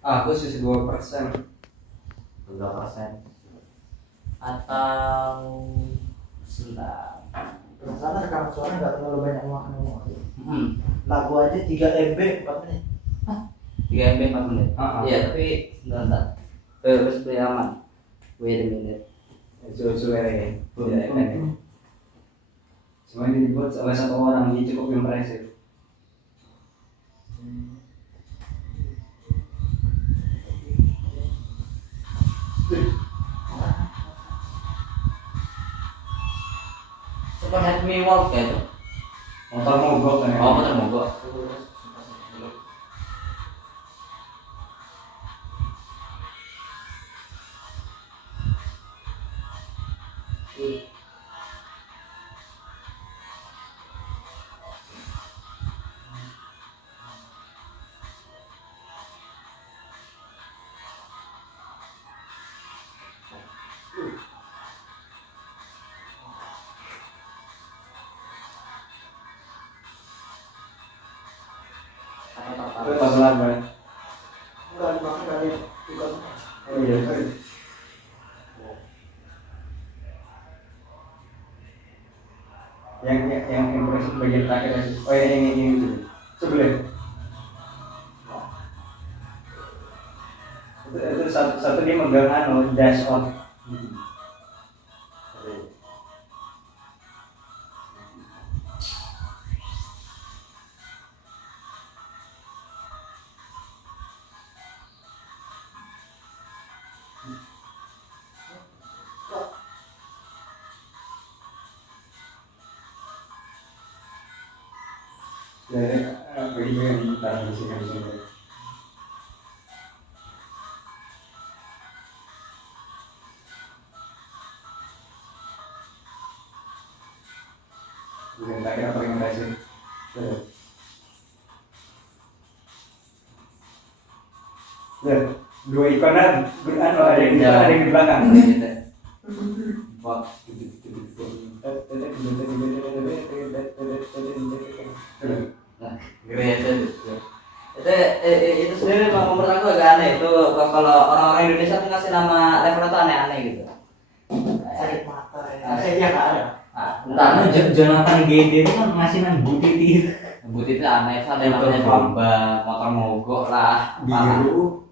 Aku sih 2%. 2% atau 9. Sana rekaman suara nggak terlalu banyak ngomong. Hmm. Lagu aja 3 MB 4 menit. 3 MB 4 menit. Iya, tapi sebentar. Terus beli aman. Wait a minute. Suwe. Semuanya dibuat oleh satu orang, dia cukup impresif. Super Help Me Walk ya itu. Motor mogok kan ya? Oh, motor mogok. Itu lagu lagu ya? Enggak dimakan dari bukan. Oh iya. Yang impresif bagian terakhir ya? Oh yang ini itu sebelum itu satu dia megang dash on. Dari bagi yang taruh di sini. Bagian terakhir apa yang impresif? Dua ikonnya ada yang di depan, ada yang di belakang. Itu sendiri menurut aku agak aneh itu kalau orang-orang Indonesia tuh ngasih nama level itu aneh-aneh gitu. Sakit mata ya. Iya nggak ada. Entah, Jonathan GD itu kan ngasih nama Bu Titi. Bu Titi aneh, ada namanya Bamba, motor mogok lah, Biru.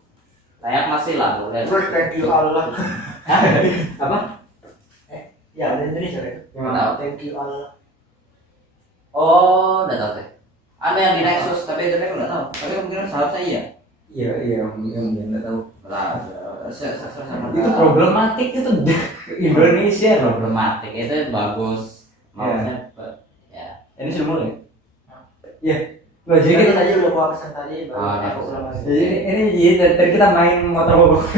layak masih lah, boleh. First thank you Allah. Apa? Ya ada Indonesia ya. Yang tahu? Thank you Allah. Oh, udah tahu sih. Ada yang di Nexus, tapi itu aku nggak tahu. Tapi kemungkinan seharusnya iya. Iya, nggak tahu. Lah, Itu problematik itu Indonesia loh. problematik itu bagus. Maksudnya, ya. Ini sudah mulai. Iya. Loh, Jadi jadi kita tadi udah gua pesan tadi. Oh, Baru ya. aku ulang lagi. ini tadi kita main motor mogok.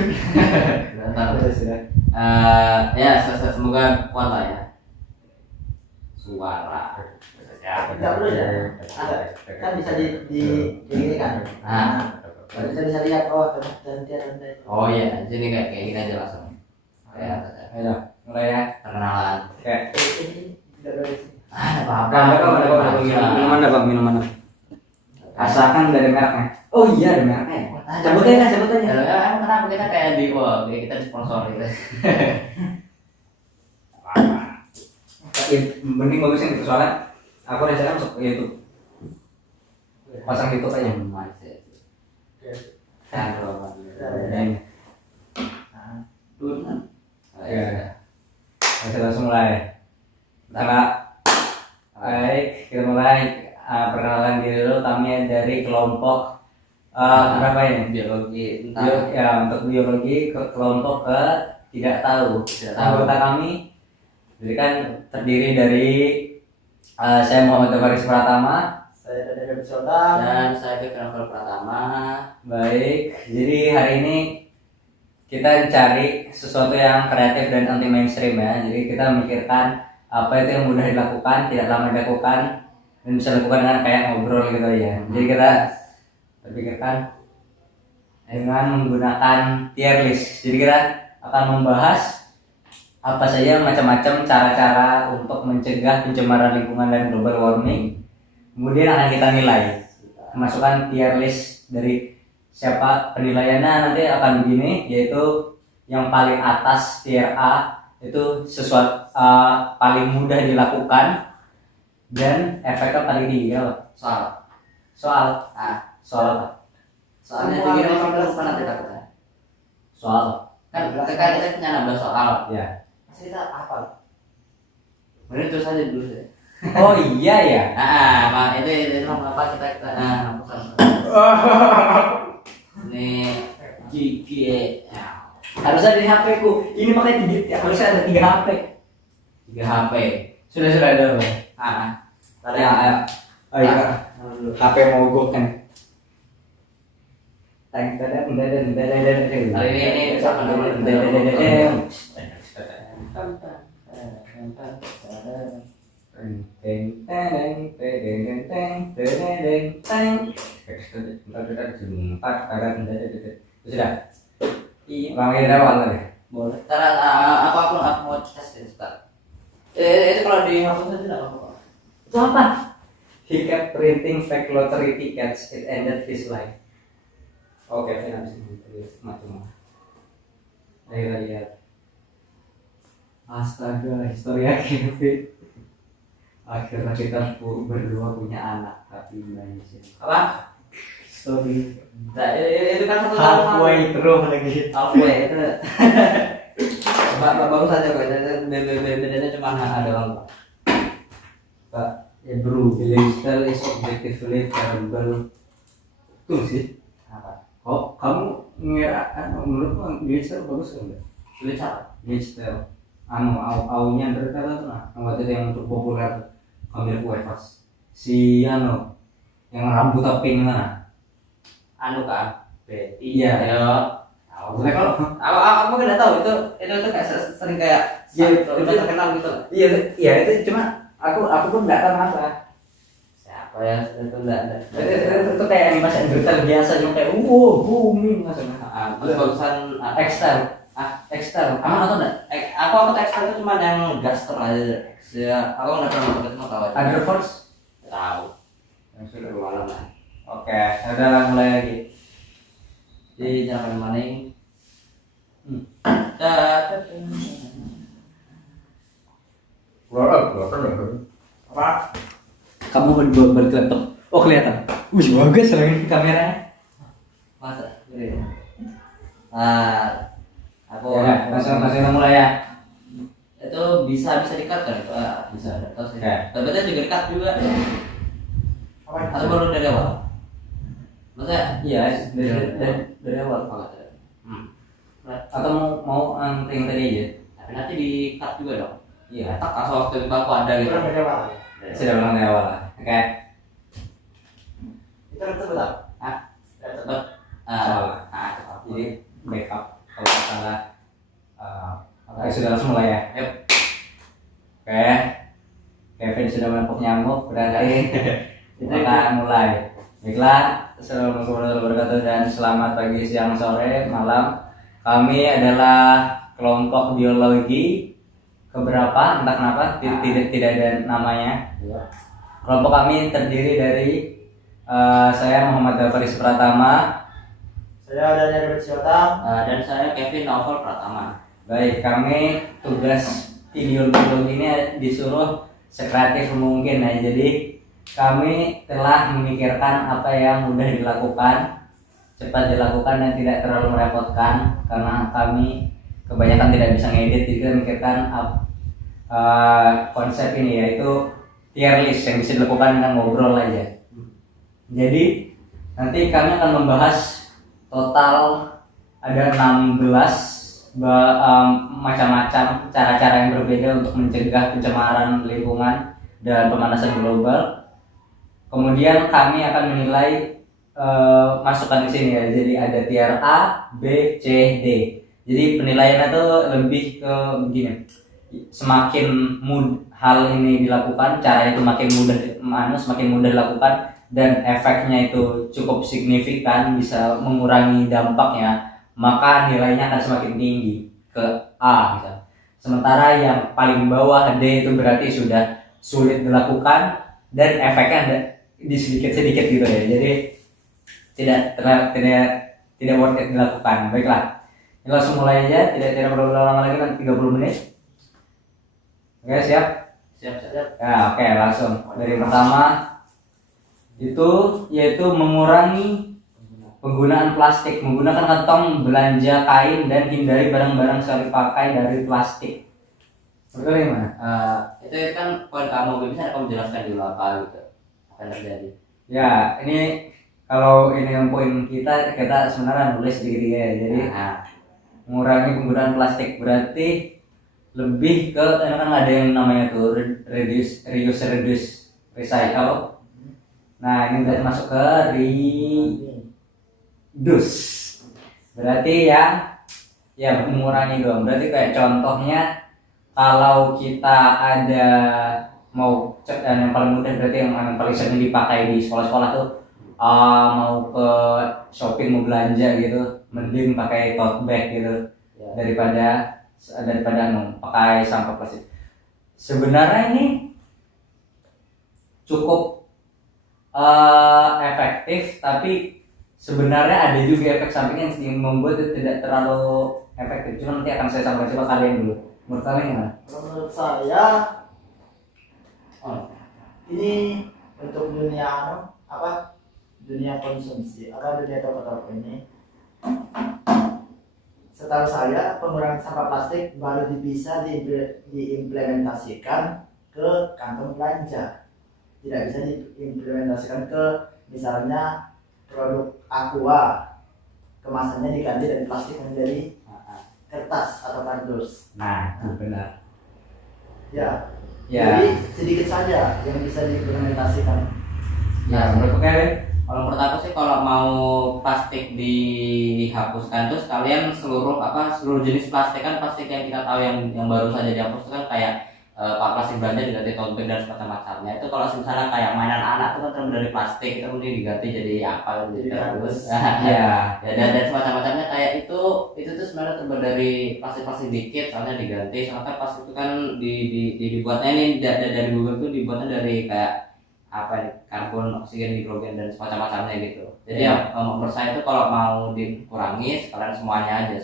Sudah. Ya, semoga kuat lah ya. Suara. Enggak perlu ya. Kan bisa ini kan. Bisa lihat gantian Anda itu. Oh iya, jadi kayak gini aja langsung. Ya, Ayo, mulai ya. perkenalan. Kayak Ini tidak ada di sini. Minuman apa? Minuman apa? Asalkan dari mereknya. Oh iya ada mereknya. Sebut aja. Emang kenapa kita kayak di kita disponsori gitu. Mending bagusnya gitu soalnya aku rencana masuk ke YouTube. Pasang YouTube aja. Kan Ya. Kita langsung mulai. Baik, kita mulai. Perkenalan diri dulu, kami dari kelompok berapa ini? biologi Untuk biologi kelompok tidak tahu. Anggota kami jadi kan terdiri dari saya Muhammad Faris Pratama. Saya dari Sultan. dan saya Kevin Novel Pratama. Baik, jadi hari ini kita cari sesuatu yang kreatif dan anti mainstream ya. Jadi kita memikirkan apa itu yang mudah dilakukan, tidak lama dilakukan, dan bisa dilakukan dengan kayak ngobrol gitu ya. Jadi kita pikirkan dengan menggunakan tier list. Jadi kita akan membahas apa saja macam-macam cara-cara untuk mencegah pencemaran lingkungan dan global warming. Kemudian akan kita nilai, masukkan tier list dari siapa penilaiannya nanti akan begini, yaitu yang paling atas tier A itu sesuatu paling mudah dilakukan dan efeknya paling tinggi apa? Soal apa? Soalnya itu gini memang belum pernah kita ketahui. Soal Kan kita punya 16 soal. ya. Masih kita hafal. Mending terus aja dulu sih. Oh iya ya. Itu memang apa kita hapuskan. Ini GG. Harus ada di HP ku. Ini makanya harusnya ada 3 HP. 3 HP. Sudah ada Bang. Tadi Ya, oh iya. HP mogok kan. Hari ini bisa dulu. Sudah. Bang awal ya. Boleh. Aku mau tes deh sebentar. Itu kalau dihapus aja tidak apa-apa. Itu apa? He kept printing fake lottery tickets. It ended his life. Oke, saya habis ini macam ayo lihat. Astaga, historia Kevin. Akhirnya kita berdua punya anak, tapi banyak sih. Apa? Story Nah, itu kan satu halfway through lagi. halfway itu. Bagus aja kok. Bedanya cuma ada orang. Pak, ya bro, feeling style is objectively terrible. Tuh sih. Apa? Oh, kamu ngira menurutmu Glistel bagus enggak? Tulis apa? Glistel. Aunya berkata tuh nah, waktu itu yang untuk populer ambil kue pas. Si yang rambut pink mana? Anu kan? Betty. Iya. Yo. Tahu. Kalau Aku nggak tahu itu kayak sering kayak Iya, udah itu- terkenal gitu. iya itu cuma aku pun nggak tahu apa. Siapa ya? Itu enggak ada. Itu kayak animasi Undertale biasa cuma kayak booming maksudnya. Terus bagusan Extern. Extern. Kamu nonton enggak? aku tekstil itu cuma yang gaster aja. Ya, aku nggak pernah nonton itu tahu aja. Under Force? Tahu. Yang sudah Malam lah. Oke, udah lah mulai lagi. Jadi jangan maning. Apa? Kamu balik laptop. Oh kelihatan. Wih bagus lagi kameranya. Masa? Aku Ya, langsung mulai ya. itu bisa dikat kan itu? Bisa ada. Tahu sih. Oke. Tapi itu juga dikat juga. Atau baru dari awal? Maksudnya? Iya, dari awal. Oh, nggak tahu. Atau mau yang tadi aja? Tapi nanti di-cut juga dong. Iya. Tak asal waktu itu aku ada gitu. Kurang beda Pak. Sudah ulang dari awal. Oke. Itu betul. Tetap. Jadi backup kalau nggak salah. Oke, sudah langsung mulai ya. Yuk. Oke. Kevin sudah menepuk nyamuk, berarti kita mulai. Baiklah, assalamualaikum warahmatullahi wabarakatuh dan selamat pagi, siang, sore, malam. Kami adalah kelompok biologi keberapa, entah kenapa, tidak ada namanya. Kelompok kami terdiri dari saya Muhammad Dhafaris Pratama. Saya Daniel Bersiota. Dan saya Kevin Novel Pratama. Baik, kami tugas ideologi ini disuruh sekreatif mungkin ya. Jadi kami telah memikirkan apa yang mudah dilakukan, cepat dilakukan dan tidak terlalu merepotkan karena kami kebanyakan tidak bisa ngedit. Jadi kita memikirkan konsep ini yaitu tier list yang bisa dilakukan dengan ngobrol aja. Jadi nanti kami akan membahas total ada 16 macam-macam cara-cara yang berbeda untuk mencegah pencemaran lingkungan dan pemanasan global. Kemudian kami akan menilai masukan di sini ya. Jadi ada tier A, B, C, D. Jadi penilaiannya tuh lebih ke begini. Semakin hal ini dilakukan, cara itu makin mudah, semakin mudah dilakukan dan efeknya itu cukup signifikan, bisa mengurangi dampaknya, maka nilainya akan semakin tinggi ke A misal. Sementara yang paling bawah D itu berarti sudah sulit dilakukan dan efeknya di sedikit-sedikit gitu ya. Jadi tidak tidak worth it dilakukan. Baiklah, kita langsung mulai aja, tidak perlu lama lagi, nanti 30 menit. Oke, siap? Siap. Ya, oke, langsung. Dari pertama itu yaitu mengurangi penggunaan plastik, menggunakan kantong belanja kain dan hindari barang-barang sekali pakai dari plastik. Betul gimana? Itu kan poin kamu, bisa kamu jelaskan dulu apa gitu akan terjadi. Ya, ini kalau ini yang poin kita sebenarnya nulis sedikit ya. Jadi mengurangi penggunaan plastik berarti lebih ke ini kan ada yang namanya tuh reduce, recycle. Nah, ini berarti masuk ke reduce. Berarti ya mengurangi dong. Berarti kayak contohnya kalau kita ada mau yang paling mudah berarti yang paling sering dipakai di sekolah-sekolah tuh mau ke shopping mau belanja gitu, mending pakai tote bag gitu daripada pakai sampah plastik. Sebenarnya ini cukup efektif, tapi sebenarnya ada juga efek samping yang membuat itu tidak terlalu efektif. Cuma nanti akan saya sampaikan, coba kalian dulu. Menurut kalian gimana? Menurut saya ini untuk dunia dunia konsumsi dunia toko-toko ini, setahu saya pengurangan sampah plastik baru bisa diimplementasikan ke kantong belanja, tidak bisa diimplementasikan ke misalnya produk aqua, kemasannya diganti dari plastik menjadi kertas atau kardus. Nah, itu benar. Ya. Ya. Jadi sedikit saja yang bisa diimplementasikan. Nah, menurut kalian? Kalau menurut aku sih kalau mau plastik dihapuskan terus kalian seluruh jenis plastik kan plastik yang kita tahu yang baru saja dihapus itu kan kayak plastik belanja diganti tote bag dan semacam-macamnya. Itu kalau misalnya kayak mainan anak itu kan terbuat dari plastik, itu kemudian diganti jadi apa jadi terus. Ya. Dan semacam-macamnya kayak itu tuh sebenarnya terbuat dari plastik dikit, soalnya diganti. Soalnya kan plastik itu kan dibuatnya ini dari bubur itu dibuatnya dari kayak karbon, oksigen, hidrogen dan semacam-macamnya gitu. Jadi menurut saya itu kalau mau dikurangi sekalian semuanya aja,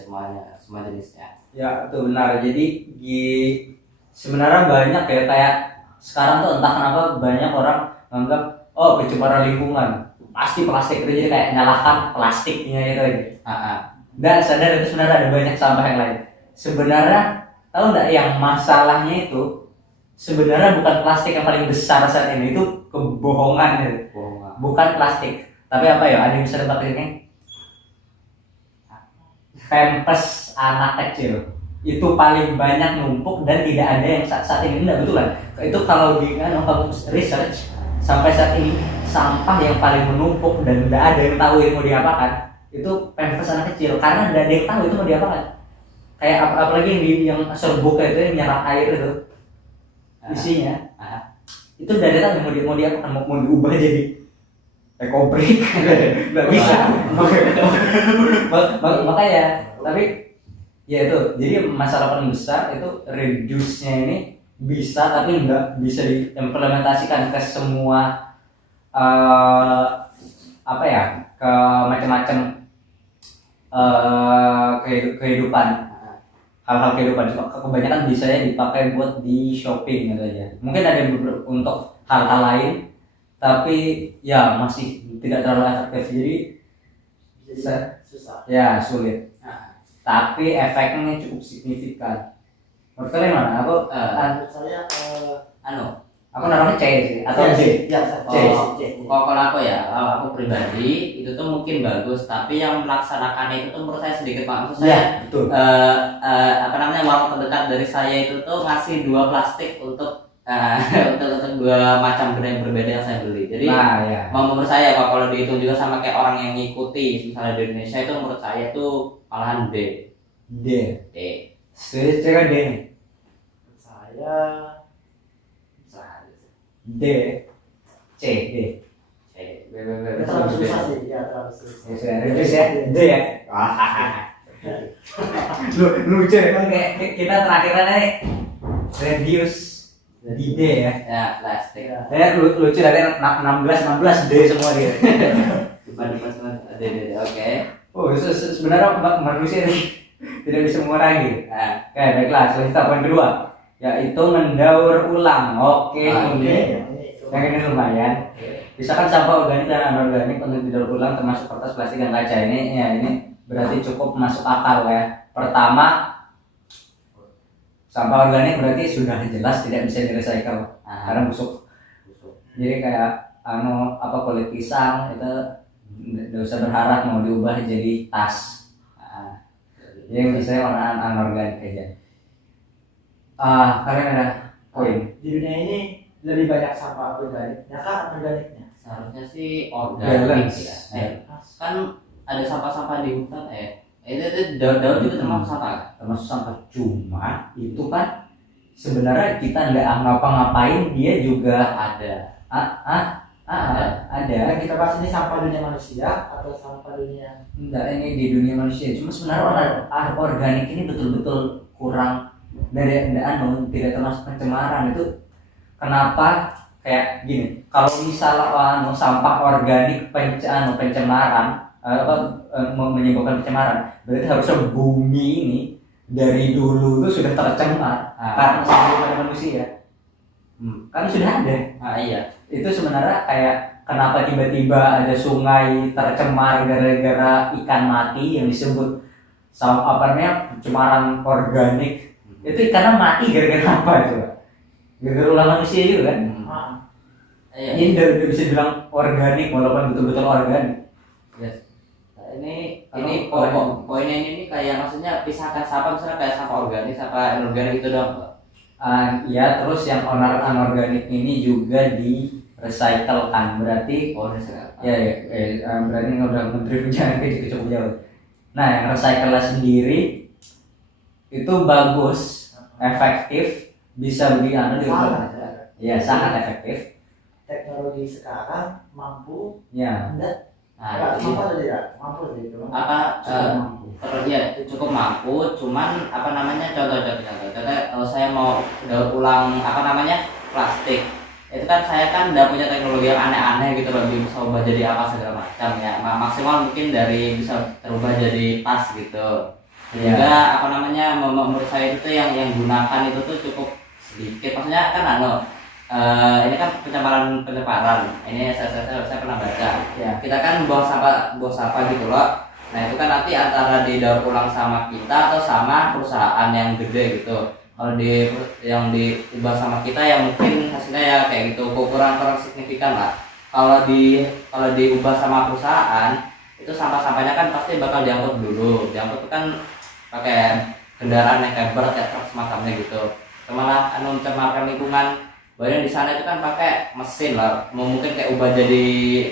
semua jenisnya. Ya, itu benar. Jadi sebenarnya banyak ya, kayak sekarang tuh entah kenapa banyak orang menganggap pencemaran lingkungan pasti plastik, itu jadi kayak nyalahkan plastiknya itu aja. Dan sadar itu sebenarnya ada banyak sampah yang lain. Sebenarnya tahu nggak yang masalahnya itu sebenarnya bukan plastik yang paling besar saat ini, itu kebohongan gitu. Bukan plastik, tapi apa ya? Ada yang bisa nebak ini? Pampers anak kecil itu paling banyak numpuk dan tidak ada yang saat ini enggak betulan. Itu kalau kamu research sampai saat ini sampah yang paling menumpuk dan tidak ada yang tahu ini mau diapakan itu pampers anak kecil, karena tidak ada yang tahu itu mau diapakan. Kayak apalagi yang serbuk itu yang nyerap air itu isinya itu dari tahu mau diapakan, mau diubah jadi ekobrik nggak bisa. Makanya tapi ya itu, jadi masalah paling besar itu reduce-nya ini bisa tapi nggak bisa diimplementasikan ke semua ke macam-macam kehidupan, hal-hal kehidupan. Kebanyakan bisa ya dipakai buat di shopping aja. Mungkin ada untuk hal-hal lain, tapi ya masih tidak terlalu efektif, jadi susah. Ya sulit. Tapi efeknya cukup signifikan. Menurut kalian mana? Menurut saya aku namanya C sih atau J? Ya, C. Kalau aku ya, aku pribadi itu tuh mungkin bagus, tapi yang melaksanakannya itu tuh menurut saya sedikit maksud saya. Betul. Warung terdekat dari saya itu tuh ngasih 2 plastik untuk untuk 2 macam brand yang berbeda yang saya beli. Jadi menurut saya kalau dihitung juga sama kayak orang yang ngikuti misalnya di Indonesia, itu menurut saya itu malahan D. Saya D. Saya D. C. terlalu susah sih, ya terlalu susah. Reduce ya, D ya. Lucu emang kayak kita terakhirnya nih reduce di D ya. Ya, plastik. Lucu dari 16 D semua dia. Depan semua D. Oke. Oh, sebenarnya manusia ini tidak bisa mengurangi. Nah, Oke, baiklah. Selanjutnya poin kedua, yaitu mendaur ulang. Oke, mungkin yang ini lumayan. Misalkan sampah organik dan anorganik untuk didaur ulang termasuk kertas, plastik, dan kaca ini berarti cukup masuk akal ya. Pertama, sampah organik berarti sudah jelas tidak bisa direcycle karena busuk. Jadi kayak kulit pisang itu nggak usah berharap mau diubah jadi tas. Yang misalnya warna anorganik aja. Kalian ada poin? Di dunia ini lebih banyak sampah organik, ya kan anorganiknya? seharusnya sih organik Balance. ya. Kan ada sampah-sampah di hutan itu daun-daun juga termasuk sampah kan? Termasuk sampah, cuma itu kan sebenarnya kita nggak ngapa-ngapain dia juga Ada. ada. Yang kita bahas ini sampah dunia manusia atau sampah dunia? Enggak, ini di dunia manusia. Cuma sebenarnya organik ini betul-betul kurang dari tidak termasuk pencemaran. Itu kenapa kayak gini? Kalau misalnya sampah organik pencemaran menyebabkan pencemaran, berarti harusnya bumi ini dari dulu itu sudah tercemar karena sebelum manusia. Kan sudah ada. Iya. Itu sebenarnya kayak kenapa tiba-tiba ada sungai tercemar gara-gara ikan mati yang disebut pencemaran organik. Itu ikannya mati gara-gara apa coba? Gara-gara ulah manusia juga kan? Iya. Ini udah bisa bilang organik walaupun betul-betul organik. Yes. Nah, ini Kalau poinnya ini kayak maksudnya pisahkan sampah misalnya kayak sampah organik, sampah anorganik itu dong. Ya, terus yang anorganik ini juga di recyclekan, berarti berarti ini udah menteri jangan cukup jauh. Nah, yang recycle sendiri itu bagus, efektif, bisa sangat efektif. Teknologi sekarang mampu Ya. mampu atau tidak? Mampu sih itu. Cukup mampu, cuman contohnya kalau saya mau daur ulang plastik, itu kan saya kan udah punya teknologi yang aneh-aneh gitu loh, bisa ubah jadi apa segala macam ya, maksimal mungkin dari bisa terubah jadi tas gitu. Juga menurut saya itu yang gunakan itu tuh cukup sedikit, maksudnya kan ini kan pencemaran ini saya pernah baca Ya. kita kan buang sampah gitu loh. Nah itu kan nanti antara didaur ulang sama kita atau sama perusahaan yang gede gitu. Kalau yang diubah sama kita ya mungkin hasilnya ya kayak gitu, kurang signifikan lah. Kalau diubah sama perusahaan itu sampahnya kan pasti bakal diangkut dulu. Diangkut itu kan pakai kendaraan yang kayak berat ya, truk semacamnya gitu. Malah mencemarkan lingkungan. Bahkan di sana itu kan pakai mesin lah, mungkin kayak ubah jadi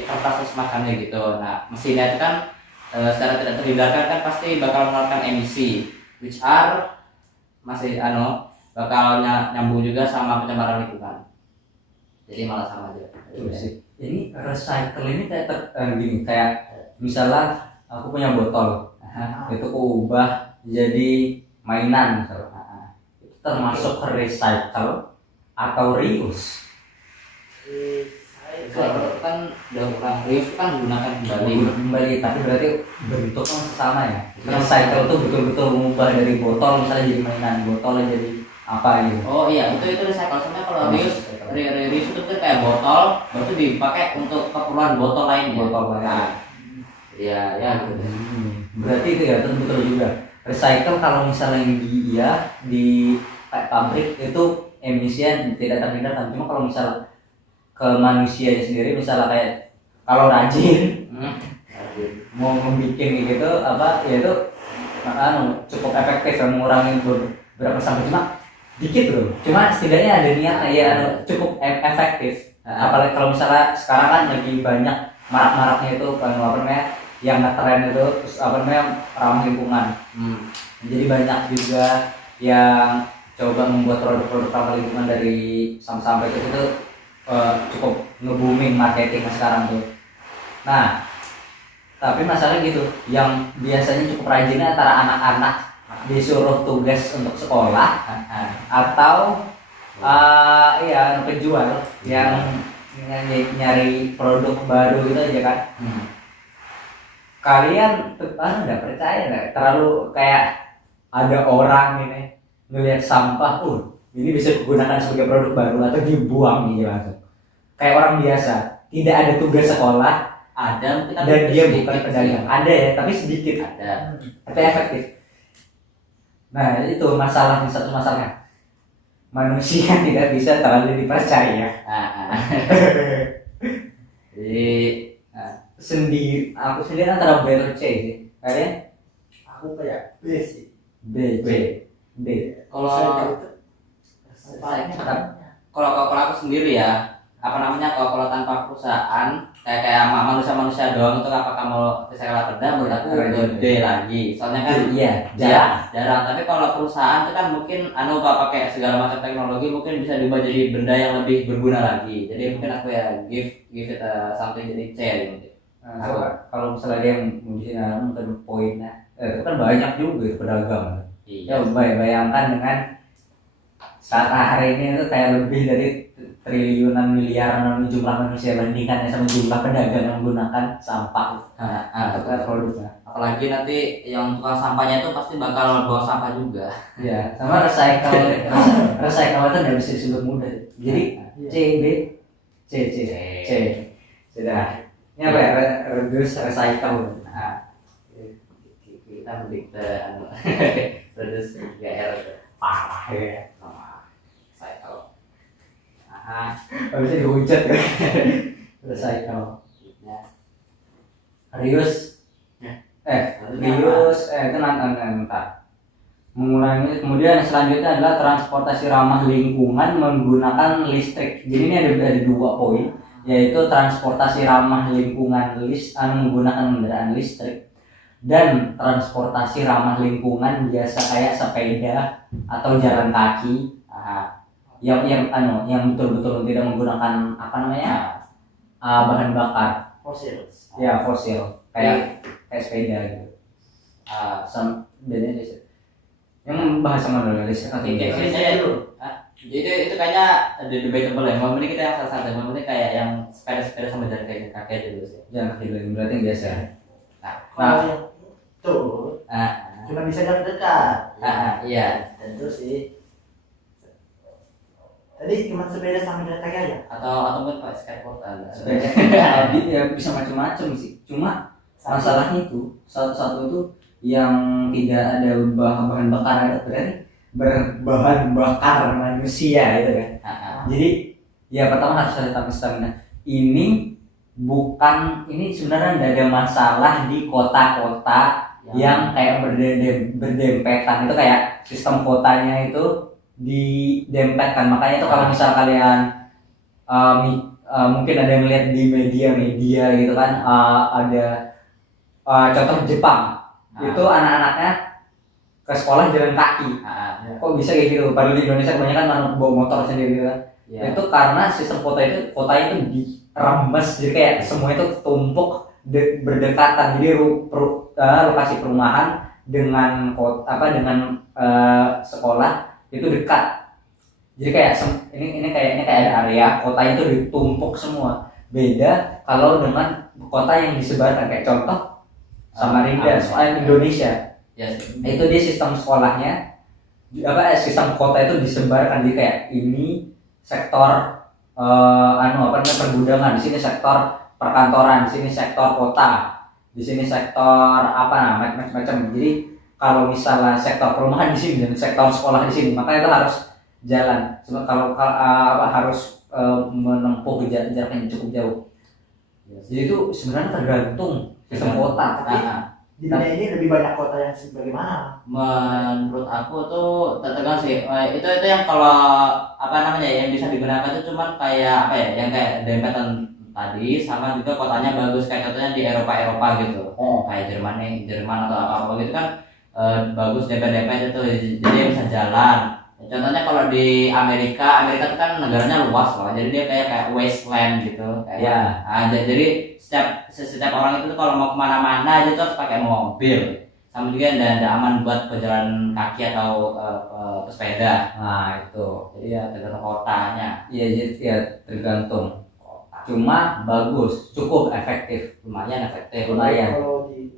kertas atau semacamnya gitu. Nah mesinnya itu kan secara tidak terhindarkan kan pasti bakal mengeluarkan emisi, which are masih bakal nyambung juga sama pencemaran lingkungan. Jadi malah sama aja. Betul sih. Ini recycle ini kayak misalnya aku punya botol, itu aku ubah jadi mainan misalnya. Itu termasuk recycle atau reuse? Kalau kan daur ulang, reuse kan gunakan kembali. Tapi berarti bentuknya sama ya. Recycle itu betul-betul mengubah dari botol misalnya jadi mainan, botol jadi apa gitu. Oh iya, itu recycle. Soalnya kalau reuse itu kan kayak botol, baru dipakai untuk keperluan botol lainnya. Iya gitu. Berarti itu ya betul juga. Recycle kalau misalnya di pabrik itu emisinya tidak terhindarkan. Cuma kalau misal ke manusia sendiri, misalnya kayak kalau rajin mau membuat gitu ya itu cukup efektif mengurangi beberapa sampah, cuma dikit loh. Cuma setidaknya ada niat cukup efektif. Apalagi kalau misalnya sekarang kan lagi banyak marak-maraknya itu yang ngetren itu ramah lingkungan. Jadi banyak juga yang coba membuat produk-produk ramah lingkungan dari sampah itu cukup nge-booming marketingnya sekarang tuh. Nah, tapi masalahnya gitu, yang biasanya cukup rajinnya antara anak-anak disuruh tugas untuk sekolah atau penjual yang nyari produk baru gitu aja kan. kalian nggak percaya nggak terlalu kayak ada orang ini ngelihat sampah, ini bisa digunakan sebagai produk baru atau dibuang gitu langsung. Kayak orang biasa, tidak ada tugas sekolah Ada mungkin tapi dan dia sedikit bukan sih. pedagang. Ada ya, tapi sedikit, Ada. tapi efektif. Nah itu masalahnya, satu masalahnya manusia tidak bisa terlalu dipercaya. Jadi Aku sendiri antara B atau C sih. Kalian Aku kayak B sih. B, B. B. kalau Paling kalau aku sendiri ya, apa namanya, kalau tanpa perusahaan kayak manusia doang itu apakah mau bisa kalah kerja, menurut aku gede lagi. Soalnya kan Iya, jarang. Tapi kalau perusahaan itu kan mungkin kalau pakai segala macam teknologi mungkin bisa diubah jadi benda yang lebih berguna lagi. Jadi mungkin aku ya give it something, jadi C mungkin. Nah, kalau misalnya dia mau di sini mungkin poinnya, itu kan banyak juga itu pedagang. Ya, Iya. bayangkan dengan saat hari ini itu kayak lebih dari triliunan miliaran jumlah manusia bandingkannya sama jumlah pedagang yang menggunakan sampah untuk produknya. Apalagi nanti yang tukang sampahnya itu pasti bakal bawa sampah juga. Ya, sama recycle itu nggak bisa disebut mudah. Jadi C, B, C. Sudah. Ini apa ya? Reduce, recycle. Nah, kita mendikte terus 3R Parah ya. sama cycle. Bisa dihujat ya. Recycle. Ya. Reuse. Reuse. Itu nanti. Mengurangi. Kemudian selanjutnya adalah transportasi ramah lingkungan menggunakan listrik. Jadi ini ada 2 poin, yaitu transportasi ramah lingkungan menggunakan kendaraan listrik dan transportasi ramah lingkungan biasa kayak sepeda atau jalan kaki yang betul-betul tidak menggunakan bahan bakar fosil. ya fosil kayak sepeda gitu. Dan yang bahas sama dulu listrik atau Itu kayaknya debatable ya. Mending kita yang santai, mending kayak yang sepeda sama jalan kaki dulu sih. jangan kaki dulu, berarti yang biasa. Kalau yang itu cuma bisa jarak dekat. Iya. Tentu sih. Tadi cuma sepeda sama jalan kaki aja. Atau mungkin pakai skateboard Sepeda ya bisa macam-macam sih. Cuma masalahnya itu satu itu yang tidak ada bahan bakar, berarti berbahan bakar manusia itu kan. Jadi ya pertama harus ada stamina. Ini sebenarnya tidak ada masalah di kota-kota yang kayak berdempetan. Itu kayak sistem kotanya itu didempetkan. Makanya itu kalau misal kalian mungkin ada yang melihat di media gitu kan, ada contoh Jepang. Itu anak-anaknya ke sekolah jalan kaki. Kok bisa kayak gitu? Padahal di Indonesia kebanyakan anak bawa motor sendiri kan. Itu karena sistem kotanya itu diremes, jadi kayak semua itu tumpuk berdekatan. Jadi lokasi perumahan dengan sekolah itu dekat. Jadi kayak ini kayak ada area kota itu ditumpuk semua. Beda kalau dengan kota yang disebarkan, kayak contoh Samarinda, soal Indonesia. Itu dia sistem sekolahnya sistem kota itu disebarkan, jadi kayak ini sektor pergudangan, di sini sektor perkantoran, di sini sektor kota, di sini sektor macam-macam. Jadi kalau misalnya sektor perumahan di sini dan sektor sekolah di sini, maka itu harus jalan. Cuma kalau harus menempuh jarak yang cukup jauh. Jadi itu sebenarnya tergantung sistem kota. Tapi di dunia ini lebih banyak kota yang bagaimana? Menurut aku tuh tergantung sih. Itu yang kalau yang bisa digunakan itu cuman kayak yang kayak dempetan tadi, sama juga kotanya bagus, kayak contohnya di Eropa gitu. Kayak Jerman atau apa gitu kan, bagus dempet-dempet itu, jadi bisa jalan. Contohnya kalau di Amerika itu kan negaranya luas loh, jadi dia kayak wasteland gitu. Jadi setiap orang itu kalau mau kemana-mana aja tuh harus pakai mobil. Sama juga tidak aman buat pejalan kaki atau pesepeda. Nah itu, Jadi ya tergantung kotanya. iya ya tergantung. Cuma bagus, cukup efektif. Lumayan efektif. Lumayan. Kalau di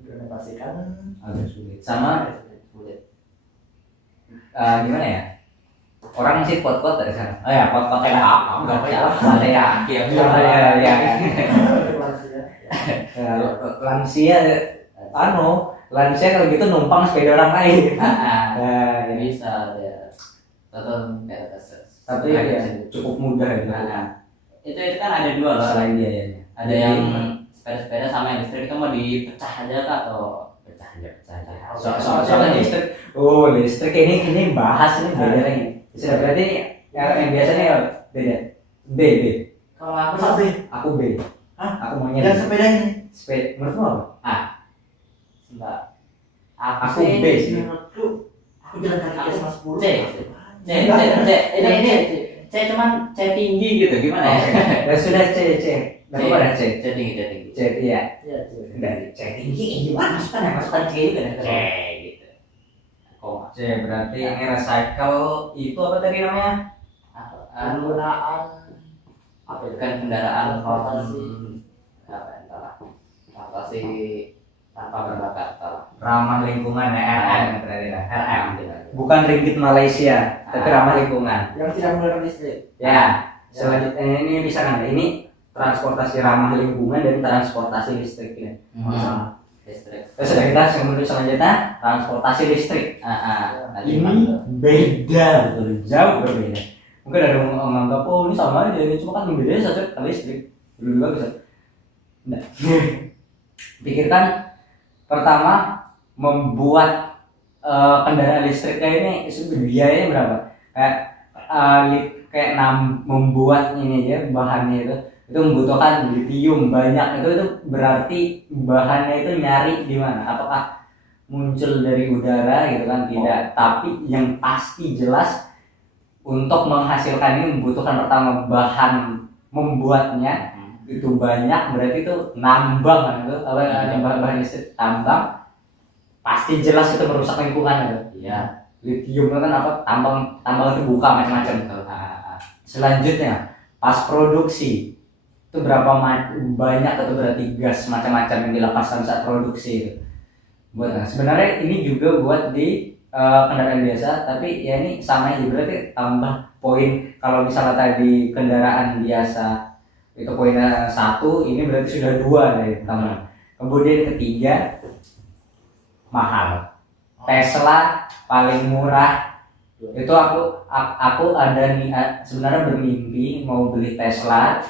kan agak sulit. Sama Sulit. gimana ya? Orang sih kuat-kuat dari sana. Oh ya, kuat-kuat yang apa? Enggak apa ya? Kuat ya. Ya. lansia. Lansia, lansia kalau gitu numpang sepeda orang lain. Ya Ya, bisa ya. Tonton kayak tapi ya cukup mudah ya. Itu kan ada dua loh. Selain biayanya. Ada yang sepeda-sepeda sama yang listrik itu mau dipecah aja kah atau pecah aja. Soalnya Listrik. Listrik ini bahas ini beda lagi. Sudah berarti yang biasanya ya beda. B. kalau aku Masa B? Aku B. Hah? Aku maunya Yang B. sepeda ini? Sepeda. Menurutmu apa? Mbak Aku B sih. Menurutku, aku jalan kaki ke sama 10. C. C cuman C tinggi gitu gimana ya? Ya sudah C. Lalu ada C. C tinggi. C ya. Iya, C. Dari C tinggi gimana masukan C juga C gitu. Koma. C berarti ini recycle itu apa tadi namanya? Penggunaan apa ya? Bukan kendaraan Transportasi. apa entahlah. Transportasi tanpa berbakar entahlah. Ramah lingkungan ya RM berarti ya. RM. Gitu. Bukan ringgit Malaysia, tapi ramah lingkungan. Yang tidak menggunakan listrik. Ya. Selanjutnya ini bisa kan? Ini transportasi ramah lingkungan dan transportasi listrik ya. Listrik. Terus sudah kita sebelum selanjutnya transportasi listrik. Tadi Ini beda, betul jauh berbeda. Mungkin ada yang menganggap oh ini sama aja, ini cuma kan bedanya satu ke listrik. Dulu juga bisa. Nah. Pikirkan pertama membuat kendaraan listriknya ini biayanya berapa? Kayak membuat ini aja bahannya itu membutuhkan lithium banyak itu berarti bahannya itu nyari di mana? Apakah muncul dari udara gitu kan? Tidak, tapi yang pasti jelas untuk menghasilkan ini membutuhkan pertama bahan membuatnya itu banyak, berarti itu nambang kan itu bahan listrik tambang pasti jelas itu merusak lingkungan itu. Iya. Lithium itu kan apa? Tambang itu buka macam-macam. Selanjutnya pas produksi itu berapa banyak atau berarti gas macam-macam yang dilepaskan saat produksi itu. Buat sebenarnya ini juga buat di kendaraan biasa, tapi ya ini sama aja berarti tambah poin. Kalau misalnya tadi kendaraan biasa itu poinnya 1, ini berarti sudah 2 dari tambah. Kemudian ketiga mahal. Tesla paling murah. Itu aku ada nih sebenarnya bermimpi mau beli Tesla.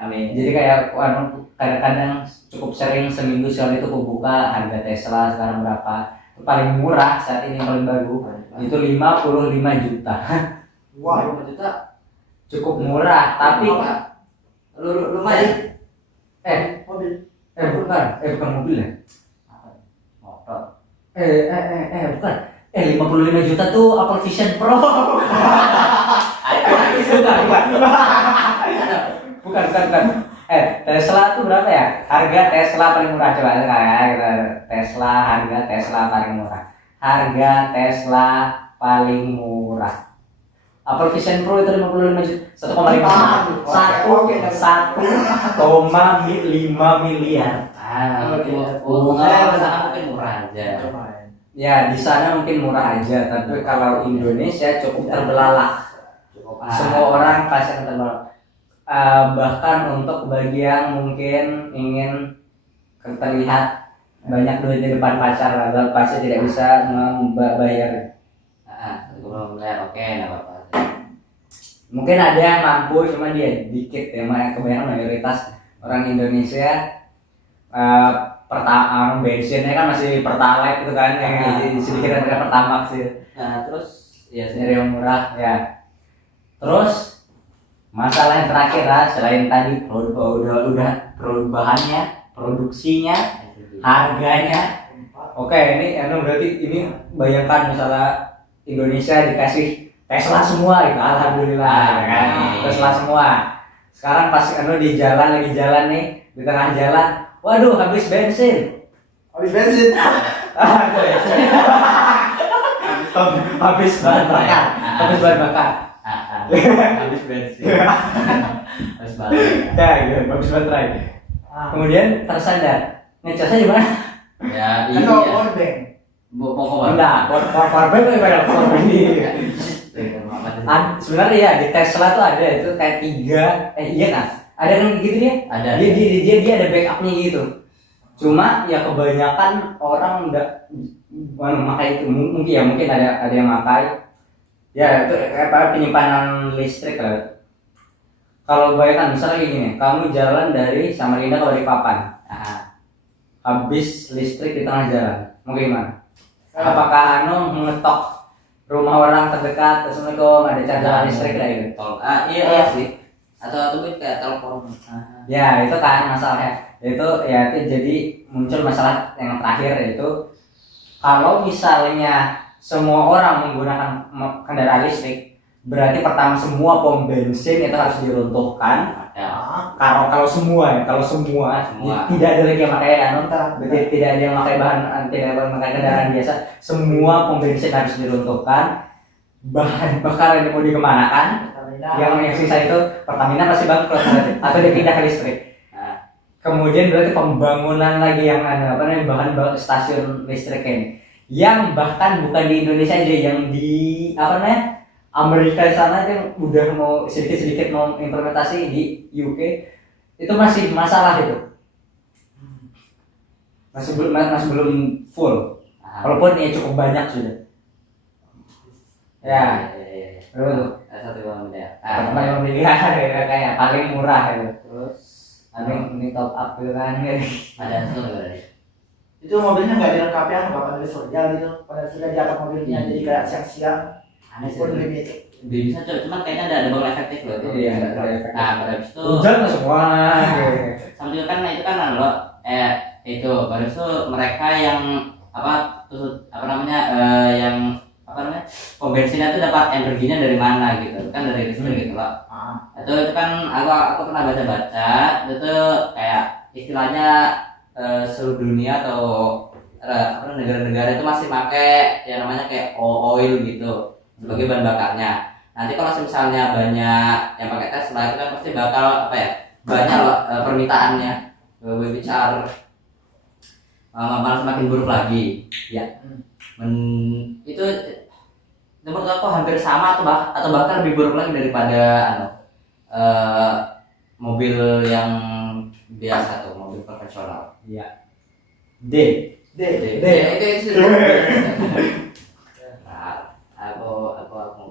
Amin. Jadi kayak kadang-kadang cukup sering seminggu sekali itu aku buka harga Tesla sekarang berapa. Itu paling murah saat ini yang paling baru itu 55 juta. Wah, 5 juta Cukup murah, tapi lumayan. mobil. bukan mobil ya. Motor. Bukan. 55 juta tuh Apple Vision Pro. Bukan. Tesla tuh berapa ya? Harga Tesla paling murah coba ya. Harga Tesla paling murah. Harga Tesla paling murah. Apple Vision Pro itu 55 juta. 1,5 miliar. Mungkin murah aja. Ya di sana mungkin murah aja, tapi kalau Indonesia cukup terbelalak. Semua orang pasti akan terbelalak. Bahkan untuk bagian mungkin ingin terlihat banyak duit di depan pacar, pasti tidak bisa membayar. Belum bayar, oke, nggak apa-apa. Mungkin ada yang mampu, cuma dia dikit ya. Kebanyakan mayoritas orang Indonesia bensinnya kan masih pertalite gitu kan, yang sedikit ada pertamax sih. Nah, terus ya Sendiri yang murah ya. Terus masalah yang terakhir selain tadi udah bahannya, produksinya, harganya. Oke, ini berarti ini bayangkan misalnya Indonesia dikasih Tesla semua gitu, alhamdulillah kan. Tesla semua. Sekarang pas lagi jalan nih, di tengah jalan, waduh habis bensin. Habis bensin. Habis bahan bakar. Habis bensin. Habis baterai. Ya, gitu, habis baterai. Kemudian tersadar, ngecasnya di mana? Ya Kan iya. kalau power bank. Pokoknya. Enggak, power bank lebih banyak power bank. Sebenarnya ya di Tesla tuh ada itu kayak 3, iya kan? Ada kan gitu dia? Ada. Dia ada backupnya gitu. Cuma ya kebanyakan orang enggak memakai itu. Mungkin ada yang memakai. Ya itu kayak penyimpanan listrik lah. Kalau bayangkan misalnya gini, kamu jalan dari Samarinda ke Balikpapan, habis listrik di tengah jalan, mau gimana? Apakah ngetok rumah orang terdekat, assalamualaikum, ada cadangan listrik kayak gitu? Iya sih. Atau kayak telepon. Ya itu kan masalahnya. Itu jadi muncul masalah yang terakhir yaitu kalau misalnya semua orang menggunakan kendaraan listrik, berarti pertama semua pom bensin itu harus diruntuhkan. Kalau semua tidak ada lagi yang pakai tidak ada yang pakai tidak pakai kendaraan biasa, semua pom bensin harus diruntuhkan. Bahan bakar yang mau dikemanakan? Yang sisa itu Pertamina pasti bangkrut atau dia pindah ke listrik. Kemudian berarti pembangunan lagi yang bahan stasiun listrik ini, yang bahkan bukan di Indonesia aja, yang di Amerika sana yang udah mau sedikit mau implementasi di UK itu masih masalah itu, masih belum full, walaupun ya cukup banyak sudah. Ya, betul. Satu ya. Yang kayak paling murah itu. Terus ini top up gitu kan. Ada satu lagi. Itu mobilnya nggak dilengkapi panel surya gitu, panel surya di atas mobilnya, jadi kayak siang-siang Aneh sih. pun limited. Bisa cuman kayaknya ada bang efektif loh itu. Iya, ada efektif. Nah, pada habis itu Hujan lah semua. sama juga kan itu kan loh itu pada itu mereka yang yang pom bensinnya itu dapat energinya dari mana gitu kan, dari listrik gitu loh. Itu kan aku pernah baca itu kayak istilahnya seluruh dunia atau negara-negara itu masih pakai yang namanya kayak oil gitu sebagai bahan bakarnya. Nanti kalau misalnya banyak yang pakai Tesla itu kan pasti bakal banyak loh permintaannya, bicara malah semakin buruk lagi. Ya, itu menurut aku hampir sama atau bahkan lebih buruk lagi daripada mobil yang biasa tuh, mobil konvensional. Iya. D. Itu aku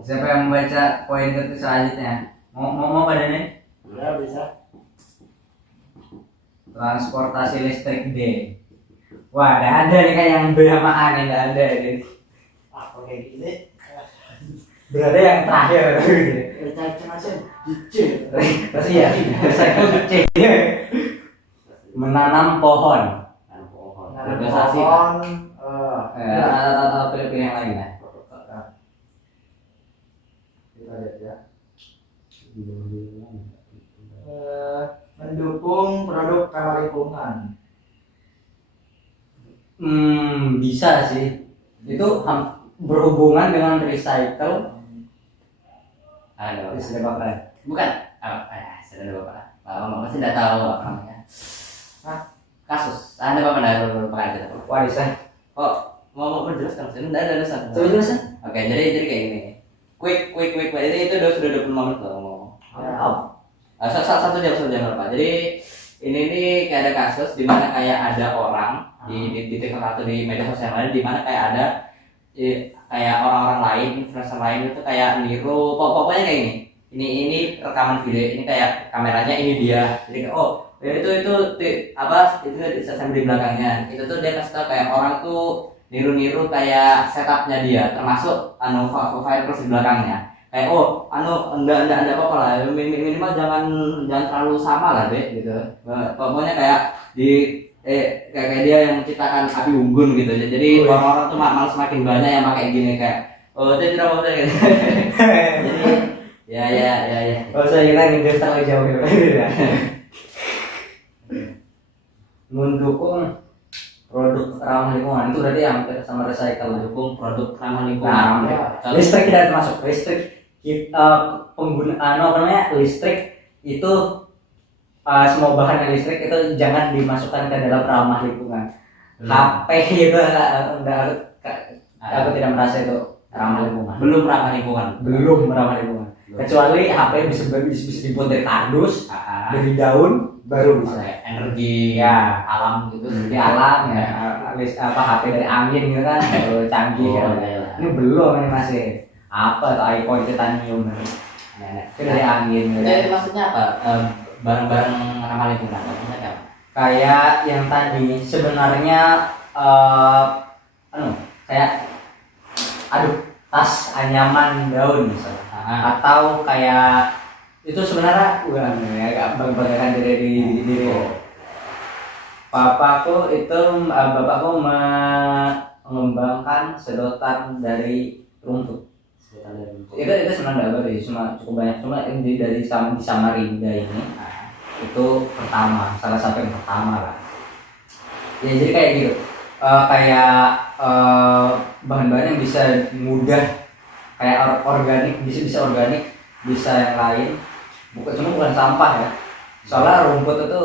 Siapa yang membaca poin ke selanjutnya? Mau pada nih? Ya bisa. Transportasi listrik D. Wah, ada nih kayak yang B sama A nih, nggak ada ini. Apa kayak gini? Berarti yang terakhir. Macam-macam. Terus ya, recycle C. Menanam pohon. Investasi. Atau pilih yang lain ya. Kita lihat ya. Mendukung produk ramah lingkungan. Bisa sih. Itu berhubungan dengan recycle. Sudah bapak. Bukan. Sudah bapak. Masih tidak tahu apa namanya. Kasus. Anda bapak tidak berpakai kita. Wah, bisa. Mau menjelaskan? Tidak ada alasan. Coba jelasin. Oke, jadi kayak gini. Quick. Itu sudah 25 menit loh ngomong. Satu jam berapa? Jadi ini kayak ada kasus di mana kayak ada orang di TikTok atau di media sosial lain di mana kayak ada kayak orang-orang lain, influencer lain itu kayak niru, pokoknya kayak gini. Ini rekaman video, ini kayak kameranya ini dia. Jadi itu sambil di belakangnya. Itu tuh dia kasih tau kayak orang tuh niru kayak setupnya dia, termasuk file plus di belakangnya. Kayak enggak apa-apa lah, minimal jangan terlalu sama lah deh gitu. Pokoknya kayak kayak dia yang menciptakan api unggun gitu. Jadi orang-orang tuh malah semakin banyak yang pakai gini kayak itu tidak apa gitu. Jadi ya. Usah kita ngedit terlalu jauh ya. Mendukung produk ramah lingkungan itu berarti hampir sama recycle. Mendukung produk ramah lingkungan. Listrik tidak termasuk. Listrik penggunaan listrik itu semua bahan listrik itu jangan dimasukkan ke dalam ramah lingkungan. HP itu enggak, aku tidak merasa itu ramah lingkungan. Belum ramah lingkungan. Belum ramah lingkungan. Kecuali HP bisa dibuat dari kardus, dari daun, baru bisa. Kayak energi Ya. alam gitu. Di alam ya, HP dari angin gitu kan, baru canggih kan. Ini belum, ini masih apa tuh iPhone titanium. Itu dari angin gitu. Jadi maksudnya apa? Barang-barang ramah lingkungan. Maksudnya apa? Kayak yang tadi sebenarnya kayak tas anyaman daun misalnya, atau kayak itu sebenarnya agak bagaikan dari diri. Bapakku mengembangkan sedotan dari rumput. Itu sebenarnya nggak baru, cuma cukup banyak, cuma ini di Samarinda ini itu salah satu yang pertama lah. Ya jadi kayak gitu, bahan-bahan yang bisa mudah, kayak organik, bisa organik, bisa yang lain, bukan sampah ya. Soalnya rumput itu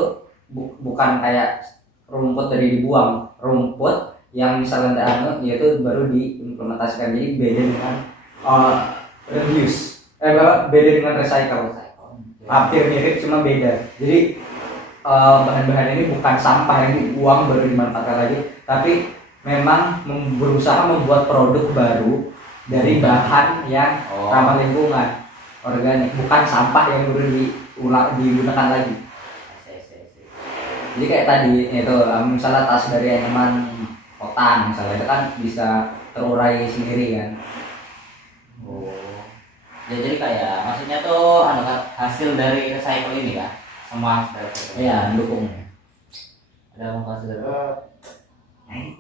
bukan kayak rumput dari dibuang, rumput yang misalnya yaitu baru diimplementasikan, jadi beda dengan reuse, beda dengan recycle. Hampir mirip cuma beda. Jadi bahan-bahan ini bukan sampah yang dibuang baru dimanfaatkan lagi, tapi memang berusaha membuat produk baru dari bahan yang ramah lingkungan, organik, bukan sampah yang baru digunakan lagi. Jadi kayak tadi itu misalnya tas dari anyaman kotan misalnya, itu kan bisa terurai sendiri kan. Ya, jadi kayak maksudnya tuh hasil dari recycle ini kan, semua hasil dari recycle. Iya, mendukung. Ada hasil dari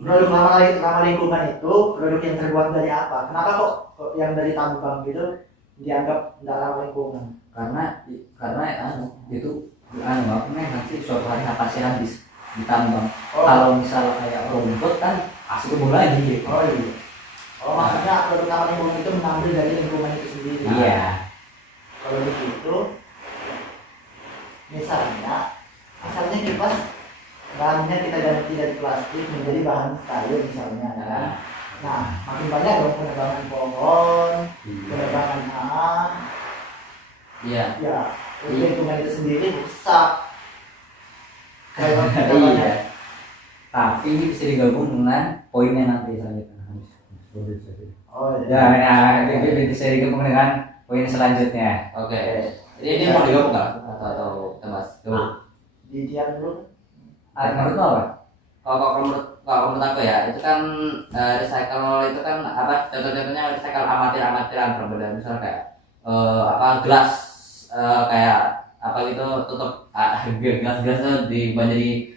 produk ramah lingkungan itu produk yang terbuat dari apa? Kenapa kok yang dari tambang gitu dianggap tidak ramah lingkungan? Karena itu nanti suatu hari pasti habis ditambang. Kalau misalnya kayak rumput kan pasti tumbuh lagi gitu. Oh iya. Maksudnya produk ramah lingkungan itu mengambil dari lingkungan itu sendiri. Iya. Kalau begitu, misalnya kipas bahannya kita ganti dari plastik menjadi bahan kayu misalnya, kan? Nah, makin banyak dong penebangan pohon, penebangan Iya. ya, lingkungan itu sendiri rusak. Iya. Tapi ini bisa digabung dengan poinnya nanti selanjutnya. Oh iya. Bisa digabung dengan poin selanjutnya. Oke. Jadi ini mau digabung nggak? Atau kita bahas? Di tiang dulu. Menurut lo apa? Kalau menurut aku ya, itu kan recycle itu kan apa? Contohnya recycle amatiran perbedaan, misalnya kayak gelas kayak apa gitu, tutup gelas itu dibuat jadi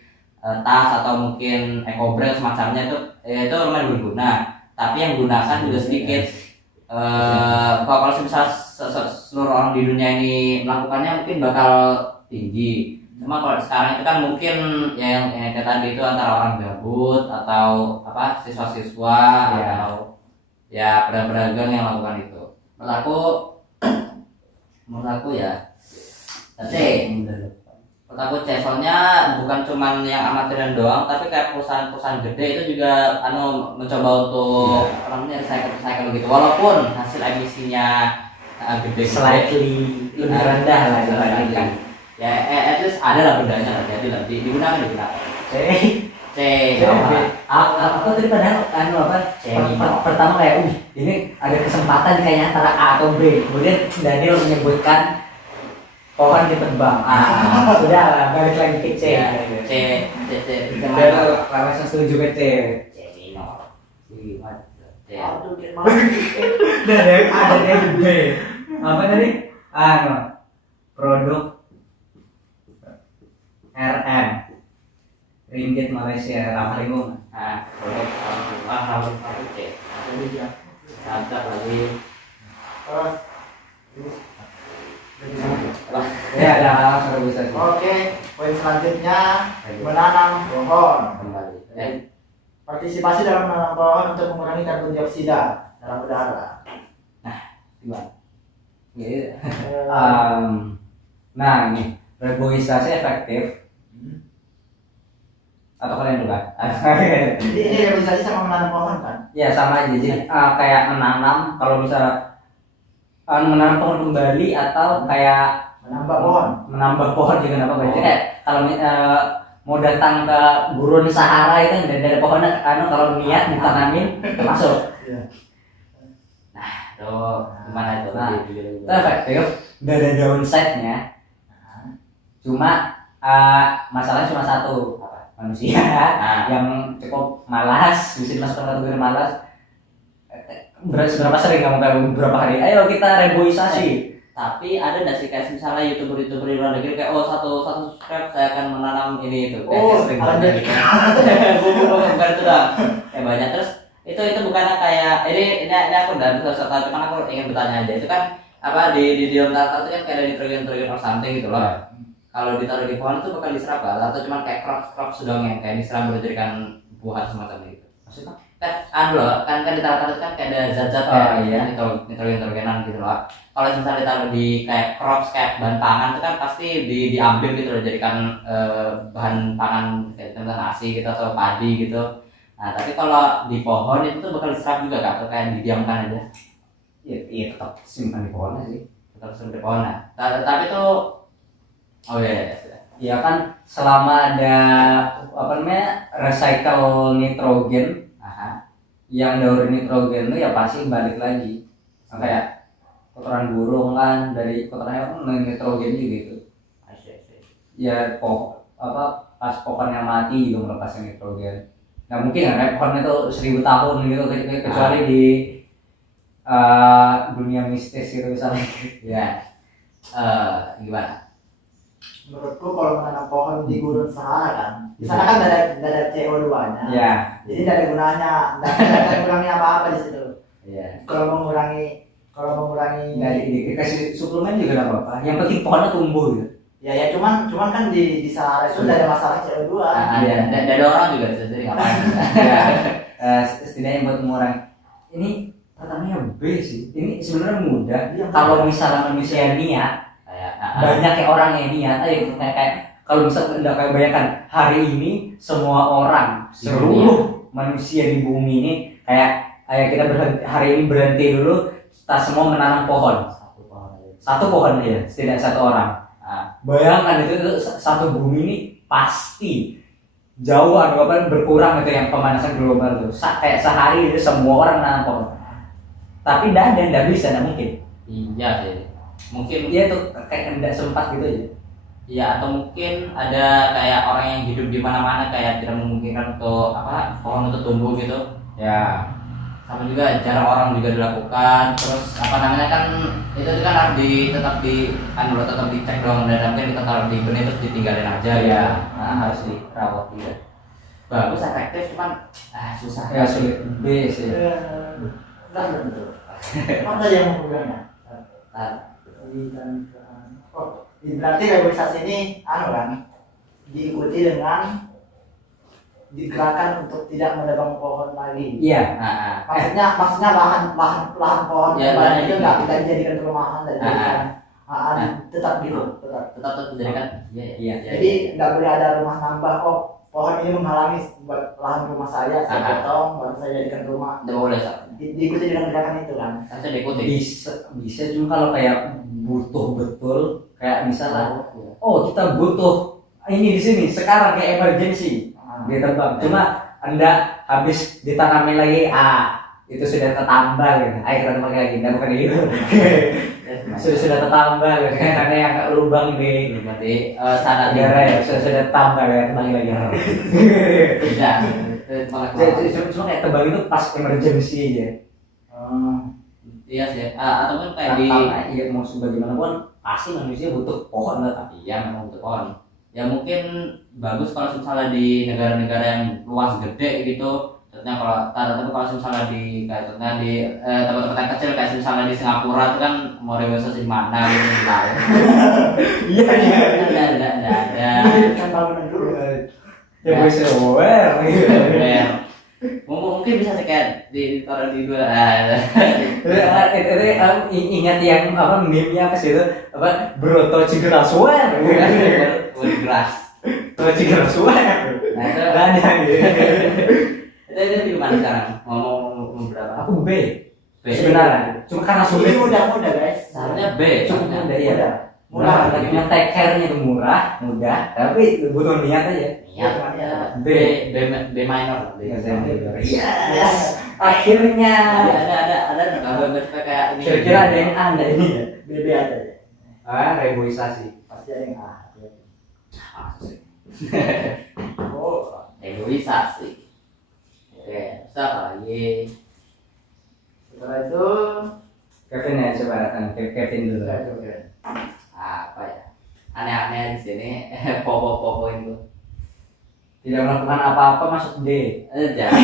tas atau mungkin eco bag semacamnya, itu lumayan berguna. Tapi yang gunakan juga sedikit. Kalau misal seluruh orang di dunia ini melakukannya mungkin bakal tinggi. Cuma kalau sekarang itu kan mungkin yang kayak tadi itu antara orang gabut atau apa siswa-siswa atau ya pedagang yang melakukan itu. Menurut aku ya, soalnya bukan cuman yang amatiran doang, tapi kayak perusahaan-perusahaan gede itu juga mencoba untuk recycle gitu, walaupun hasil emisinya gede Slightly lebih rendah lah dibandingkan. Ya at least ada lah bedanya lah, jadi digunakan. Aku tadi padahal pertama kayak ini ada kesempatan kayaknya antara A atau B, kemudian Daniel menyebutkan pohon ditebang. Sudah lah, balik lagi ke C. Langsung setuju ke C. Aduh, Ada yang B. Apa tadi? Produk RM ringgit Malaysia ramah lingkungan. Produk ramah C. Ada lagi. Ya, ada langsung bisa. Oke, poin selanjutnya menanam pohon. Kembali. Partisipasi dalam menanam pohon untuk mengurangi karbon dioksida dalam udara. Gimana? Nah ini reboisasi efektif Atau kalian juga? Jadi ini reboisasi sama menanam pohon kan? Ya sama aja. Jadi kayak menanam kalau misalnya menanam pohon kembali atau kayak Menambah pohon. menambah pohon juga nggak apa-apa. Jadi kayak kalau mau datang ke gurun Sahara itu dan ada pohonnya, kalau niat ditanamin termasuk. Tuh gimana itu? Nah, itu efektif, nggak ada downside-nya. Cuma masalahnya cuma satu, manusia yang cukup malas, bisa dimasukkan kategori malas. Seberapa sering kamu kayak beberapa hari, ayo kita reboisasi. Tapi ada nggak sih kayak misalnya youtuber di luar negeri kayak satu subscribe saya akan menanam ini itu kayak sering banget gitu. Bukan itu dah. Kayak banyak terus itu bukannya kayak ini aku udah bisa tahu, cuman aku ingin bertanya aja itu kan apa di rata-rata itu kan kayak ada nitrogen or something gitu loh. Kalau ditaruh di pohon itu bakal diserap gak? Atau cuma kayak crop sedang yang kayak diserap menjadikan buah semacam itu? Maksudnya kan kan ditaruh itu kan kayak ada zat-zat kayak nitrogenan gitu loh. Kalau misalnya ditaruh di kayak crops kayak bahan pangan itu kan pasti diambil gitu loh, jadikan bahan pangan kayak nasi gitu atau padi gitu. Nah tapi kalau di pohon itu tuh bakal diserap juga kan? Atau kayak didiamkan aja? Iya tetap simpan di pohonnya sih. Tetap simpan di pohon. Tapi tuh ya kan selama ada recycle nitrogen, yang daur nitrogen itu ya pasti balik lagi. Kayak kotoran burung kan, dari kotorannya kan nitrogen juga gitu. Ya pas pohonnya mati juga melepaskan nitrogen. Nggak mungkin kan pohon itu 1000 tahun gitu kecuali di dunia mistis gitu misalnya. Ya gimana? Menurutku kalau menanam pohon di gurun Sahara kan, di sana kan ada CO2-nya. Ya. Jadi tidak ada gunanya, tidak ada mengurangi apa-apa di situ. Iya. Kalau mengurangi Dikasih suplemen juga nggak apa-apa. Yang penting pohonnya tumbuh gitu. ya cuman kan di Sahara itu tidak ada masalah CO2. Dan ada orang juga jadi ngapain? Ya, setidaknya buat mengurangi. Ini pertamanya B sih. Ini sebenarnya mudah. Kalau misalnya manusia niat, banyak kayak orang yang niat aja kayak kalau misalnya udah kayak bayangkan hari ini semua orang seluruh manusia di bumi ini kayak kita hari ini berhenti dulu, kita semua menanam pohon satu pohon aja, setidaknya satu orang. Bayangkan itu satu bumi ini pasti jauh berkurang itu yang pemanasan global tuh. Kayak sehari itu semua orang menanam pohon, tapi tidak bisa, tidak mungkin. Iya sih. Mungkin dia tuh kayak tidak sempat gitu aja. Ya atau mungkin ada kayak orang yang hidup di mana-mana kayak tidak memungkinkan untuk pohon untuk tumbuh gitu. Ya. Sama juga jarang orang juga dilakukan. Terus kan itu kan harus tetap dicek dong, dan mungkin kita taruh di benih terus ditinggalin aja ya. Harus dirawat juga. Bagus, efektif, cuman susah. Ya sulit B sih. Apa yang mau bilangnya? Berarti reboisasi ini kan diikuti dengan digerakkan untuk tidak menebang pohon lagi. Iya. Maksudnya lahan pohon itu nggak dijadikan perumahan dan tetap gitu, tetap dijadikan. Iya. Jadi nggak boleh ada rumah nambah. Pohon ini menghalangi buat lahan rumah saya potong baru saya jadikan rumah. Tidak boleh. Diikuti dengan gerakan itu kan? Harusnya diikuti. Bisa cuma kalau kayak butuh betul, kayak misalnya, kita butuh ini di sini sekarang kayak emergency, ditebang. Cuma Anda habis ditanamin lagi, itu sudah tertambal gitu. Ayo kita tebang lagi, bukan gitu. Sudah tertambal gitu. Karena yang lubang di sana ya sudah tambah ya, tebang lagi. Cuma kayak tebang itu pas emergency aja. Iya sih. Ataupun kayak mau sebagaimanapun pasti manusia butuh pohon lah. Iya, memang butuh pohon. Ya mungkin bagus kalau misalnya di negara-negara yang luas gede gitu. Contohnya tapi kalau misalnya di tempat-tempat yang kecil kayak misalnya di Singapura itu kan mau reboisasi di mana gitu di laut. Iya. Ada. Kan bangunan dulu. Ya bisa mungkin bisa sih kayak ditaruh di dua. Ingat yang meme-nya apa sih itu Broto Cigeraswer. Bergeras. Cigeraswer. Nah itu Nggak ada. itu di mana sekarang? Mau berapa? Aku B. B. Sebenarnya. Cuma karena Ini sulit. mudah-mudah guys. Seharusnya B. Cukup seharusnya. mudah ya. Murah. Murah. Take care-nya itu murah, mudah, tapi butuh niat aja. Iya. B. B minor lah. B. Yes. Akhirnya. Ada nggak kayak ini? Kira-kira ada yang A nggak ini ya? BB ada ya. Reboisasi. Pasti ada yang A. Oh, egoisasi. Oke, apa lagi? Setelah itu Kevin ya, coba Kevin dulu. Apa ya? Aneh-aneh di sini. Popo itu. Tidak melakukan apa-apa masuk D. Jangan.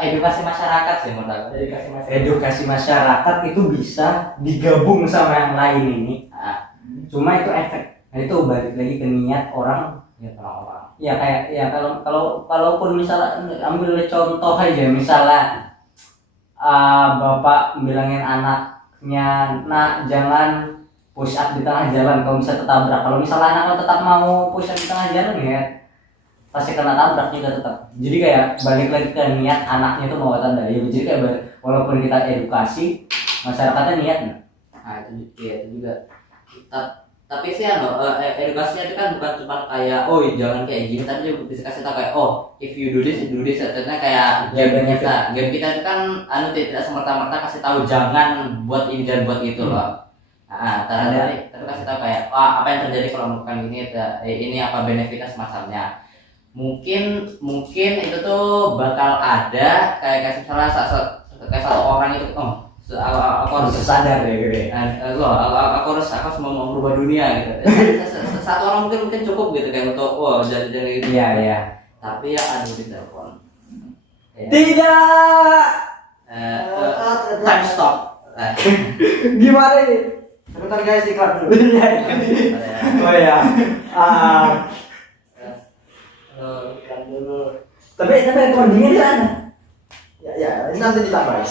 Edukasi masyarakat sih menurut aku. dedikasi masyarakat. Edukasi masyarakat itu bisa digabung sama yang lain ini. Ah, Cuma itu efek. Nah, itu balik lagi ke niat orang. ya orang-orang. Ya kayak ya kalaupun misalnya ambil contoh aja misalnya bapak bilangin anaknya, nak jangan push up di tengah jalan kalau bisa ketabrak. Kalau misalnya anaknya tetap mau push up di tengah jalan ya pasti kena tabrak juga tetap. Jadi kayak balik lagi ke niat anaknya itu mau tanda ya. Jadi kayak walaupun kita edukasi masyarakatnya niat nggak? Nah itu juga. Tapi sih edukasinya itu kan bukan cuma kayak oh jangan kayak gini, tapi juga bisa kasih tau kayak oh if you do this artinya kayak game kita itu kan tidak semerta-merta kasih tahu jangan buat ini dan buat itu loh. Nah, tapi kasih tahu kayak apa yang terjadi kalau melakukan ini apa benefitnya semacamnya. Mungkin itu tuh bakal ada kayak misalnya satu orang itu aku harus sadar ya gitu ya. aku harus mau merubah dunia gitu. Satu orang mungkin cukup gitu kayak untuk jadi gitu. Iya. Tapi ya aduh di telepon. Ya. Tidak. Time stop. Gimana ini? Sebentar guys, iklan dulu. Oh ya. Iklan dulu. Tapi recordingnya di sana. Ya, ini nanti ditambah ya.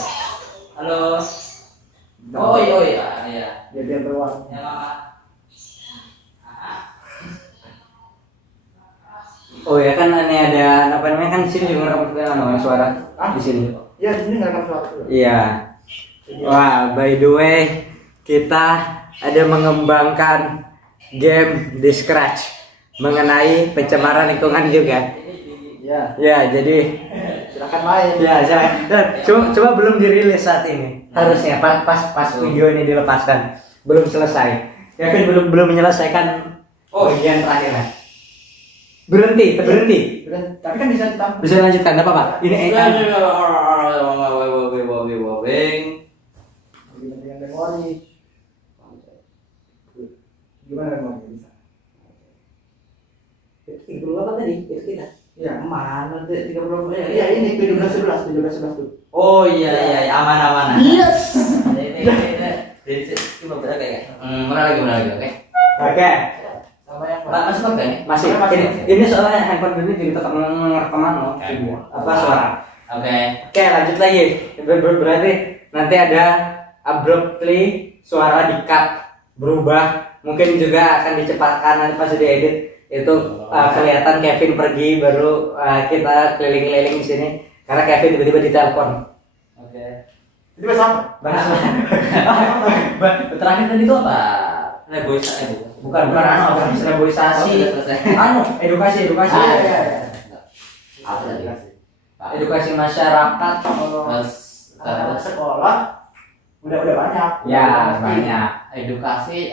Halo. Oh iya. Biar berwarna. Ya mama. Oh ya kan ini ada apa namanya kan di sini juga ngerekam suara di sini. Ya, ini nggak akan suatu. Iya. Wah, by the way, kita ada mengembangkan game di Scratch mengenai pencemaran lingkungan juga. Ya, Ya, jadi silakan main. ya coba belum dirilis saat ini. Harusnya pas video ini dilepaskan. Belum selesai. Kevin belum menyelesaikan bagian terakhirnya. Berhenti. Tapi kan bisa ditambah. Bisa lanjutkan, enggak apa-apa. Ini Dengan memori. Gimana memori bisa? itu apa tadi? Itu kita. Ya, Mana 30 ya? iya ini 17 tuh. Oh iya aman. Yes. Ini coba berapa kayak. Mana lagi oke. Oke. Sama yang Masih pakai nih? Masih. Ini soalnya handphone ini juga tetap ngerekaman loh. Apa suara? Oke. Oke, lanjut lagi. Berarti nanti ada abruptly suara di-cut berubah. Mungkin juga akan dicepatkan nanti pas diedit itu kelihatan Kevin pergi baru kita keliling-keliling di sini karena Kevin tiba-tiba ditelepon. Oke. Itu sama. Terakhir tadi itu apa? Bukan reboisasi. Edukasi. Iya. Apa tadi? Edukasi masyarakat. Terus Sekolah udah banyak. Ya, banyak. edukasi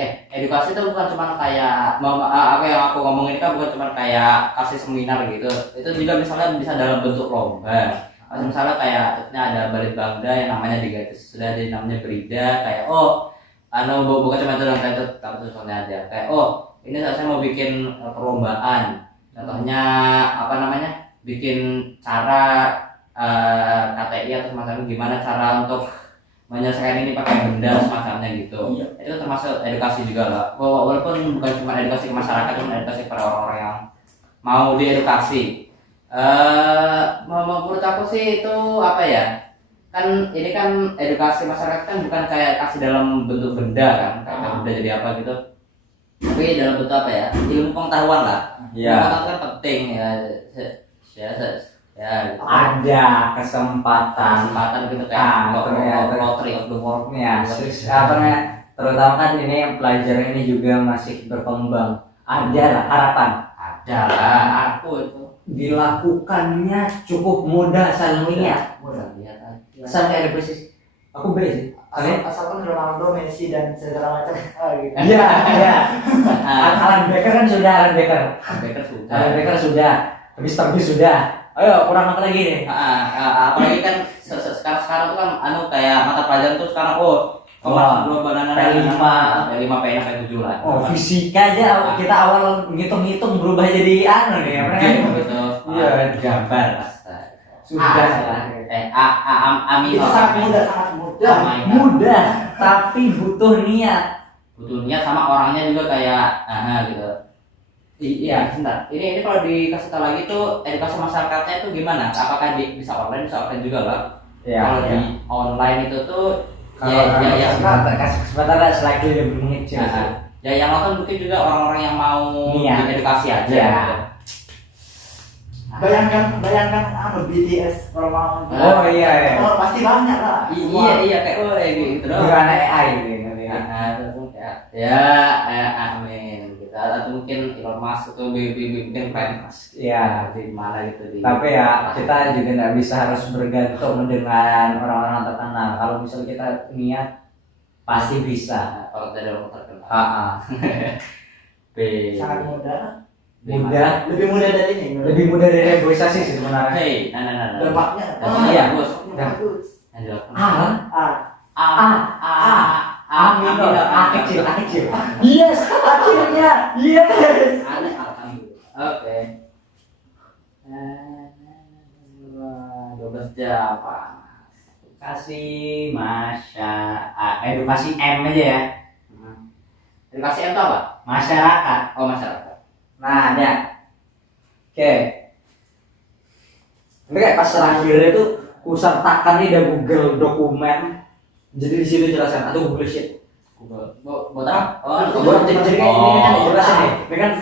itu bukan cuma kayak apa yang aku ngomongin kan bukan cuma kayak kasih seminar gitu. Itu juga misalnya bisa dalam bentuk lomba. Misalnya kayak ada Balit Bangda yang namanya diganti sudah ada namanya Berida kayak bukan cuma itu dan itu tapi contohnya aja kayak ini saya mau bikin perlombaan. Contohnya apa namanya? Bikin cara KTI atau semacamnya gimana cara untuk menyelesaikan ini pakai benda semacamnya gitu. Iya. Itu termasuk edukasi juga lah. Walaupun bukan cuma edukasi ke masyarakat, cuma edukasi kepada orang-orang yang mau diedukasi. Menurut aku sih itu apa ya? Kan ini kan edukasi masyarakat kan bukan kayak kasih dalam bentuk benda kan, kayak benda jadi apa gitu. Tapi dalam bentuk apa ya, ilmu pengetahuan lah. Iya. Pengetahuan kan penting ya, ya gitu. Ada kesempatan Gitu kayak lottery of the world ya, apa namanya, terutama kan ini yang pelajar ini juga masih berkembang. Ada lah harapan. ada lah aku itu Dilakukannya cukup mudah saya melihat. mudah lihat aja. Sampai ada posisi aku B sih. Asalkan Ronaldo, Messi dan segala macam. Gitu. Iya, iya. Alan Becker kan sudah, Alan Becker. Becker sudah. Alan Becker sudah. Mr. Beast sudah. Ayo kurang apa lagi nih? Apalagi kan sekarang tuh kan kayak mata pelajaran tuh sekarang Wah, dua banana P5. P5 P6 P7 lah. Oh, fisika aja kita awal ngitung-ngitung berubah jadi nih apa namanya? Gitu. Iya, gambar. Sudah lah. Amin. Itu sangat mudah. Mudah, tapi butuh niat. Butuh niat sama orangnya juga kayak gitu. Iya, sebentar. Ini kalau dikasih tahu lagi tuh edukasi masyarakatnya itu gimana? Apakah bisa online juga lah? Kalau di online itu tuh ya sebentar lah selagi lebih mengecil. Ya yang nonton mungkin juga orang-orang yang mau edukasi aja. Ya. Bayangkan BTS kalau mau. Oh iya. Oh, pasti banyak lah. Iya kayak gitu doang. Bukan AI gitu. Ya, amin. Atau mungkin Elon Musk itu bikin plan ya di mana gitu tapi ya kita juga nggak bisa harus bergantung dengan orang-orang terkenal. Kalau misalnya kita niat pasti bisa. Kalau tidak orang terkenal Sangat mudah. Lebih mudah dari ini, lebih mudah dari reboisasi sih sebenarnya. Dampaknya iya bagus. A minor, A kecil. Yes, akhirnya. Yes. Oke. 12 jam. Kasih edukasi M aja ya. Edukasi M itu apa? Masyarakat. Oh, masyarakat. Nah, ada. Oke. Ini kayak pas terakhir itu kusertakan nih ada Google dokumen. Jadi di situ jelaskan atau Google Sheet. Buat apa? Jadi kayak ini kan dijelasin nih. Ini kan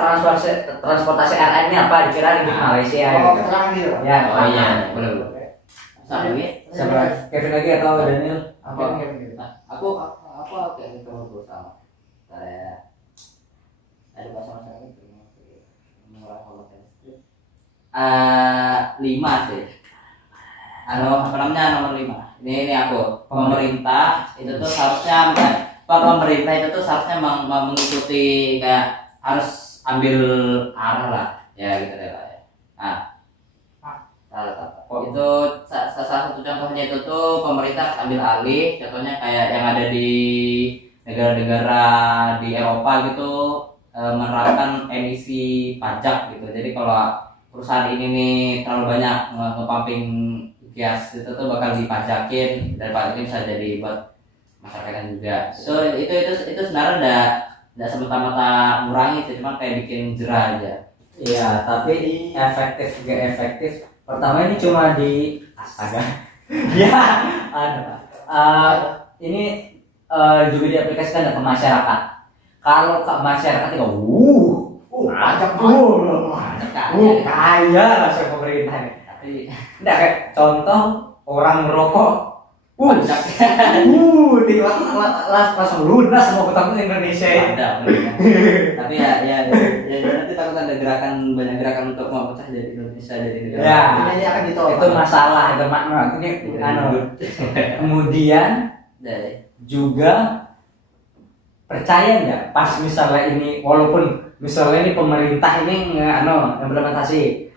transportasi RN ini apa? Dikira di Malaysia. Keterangan gitu. Ya. Oh iya, benar. Siapa? Kevin lagi atau Daniel? Aku kayak gitu bersama. Saya ada bahasa masyarakat itu. 5 sih. Apa namanya nomor 5. Ini aku. Pemerintah itu tuh seharusnya pemerintah itu tuh seharusnya mengikuti kayak harus ambil arah lah. Ya gitu deh lah ya. Itu salah satu contohnya itu tuh pemerintah ambil alih. Contohnya kayak yang ada di negara-negara di Eropa gitu menerapkan emisi pajak gitu. Jadi kalau perusahaan ini nih terlalu banyak nge-pumping gas itu tuh bakal dipajakin dan pajaknya bisa jadi buat masyarakat juga. So itu sebenarnya enggak semata-mata ngurangi sih, cuma kayak bikin jerah aja. Iya, tapi efektif gak efektif. Pertama ini cuma di astaga. Ya, ini juga diaplikasikan ke masyarakat. Kalau ke masyarakat itu pajak kaya rasanya pemerintah ini. Tapi Enggak kayak contoh orang merokok. Tiba langsung lunas semua utang Indonesia ini. ada. Tapi ya nanti takut ada banyak gerakan untuk memecah dari Indonesia dari negara. Ya, Ini akan ditolak. itu masalah, itu makna. Ini kemudian juga percaya nggak pas misalnya ini walaupun misalnya ini pemerintah ini implementasi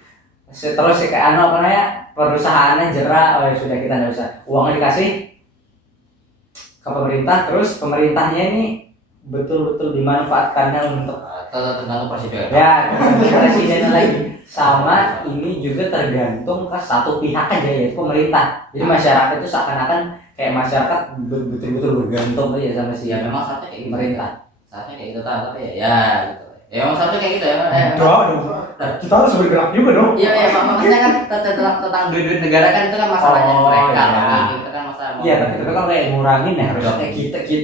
terus kayak apa namanya perusahaannya jerah, sudah kita nggak usah uangnya dikasih ke pemerintah, terus pemerintahnya ini betul-betul dimanfaatkannya untuk tergantung presiden. ya presidennya lagi. Sama ini juga tergantung ke satu pihak aja yaitu pemerintah. Jadi masyarakat itu seakan-akan kayak masyarakat betul-betul bergantung aja sama si Ya memang saatnya kayak pemerintah. Saatnya kayak gitu tapi ya gitu. Ya memang saatnya kayak gitu ya. Kita harus bergerak juga dong. Iya maksudnya kan tentang duit negara kan itu kan masalahnya mereka. Iya. Itu kan masalah. Iya, tapi kalau kayak ngurangin ya harus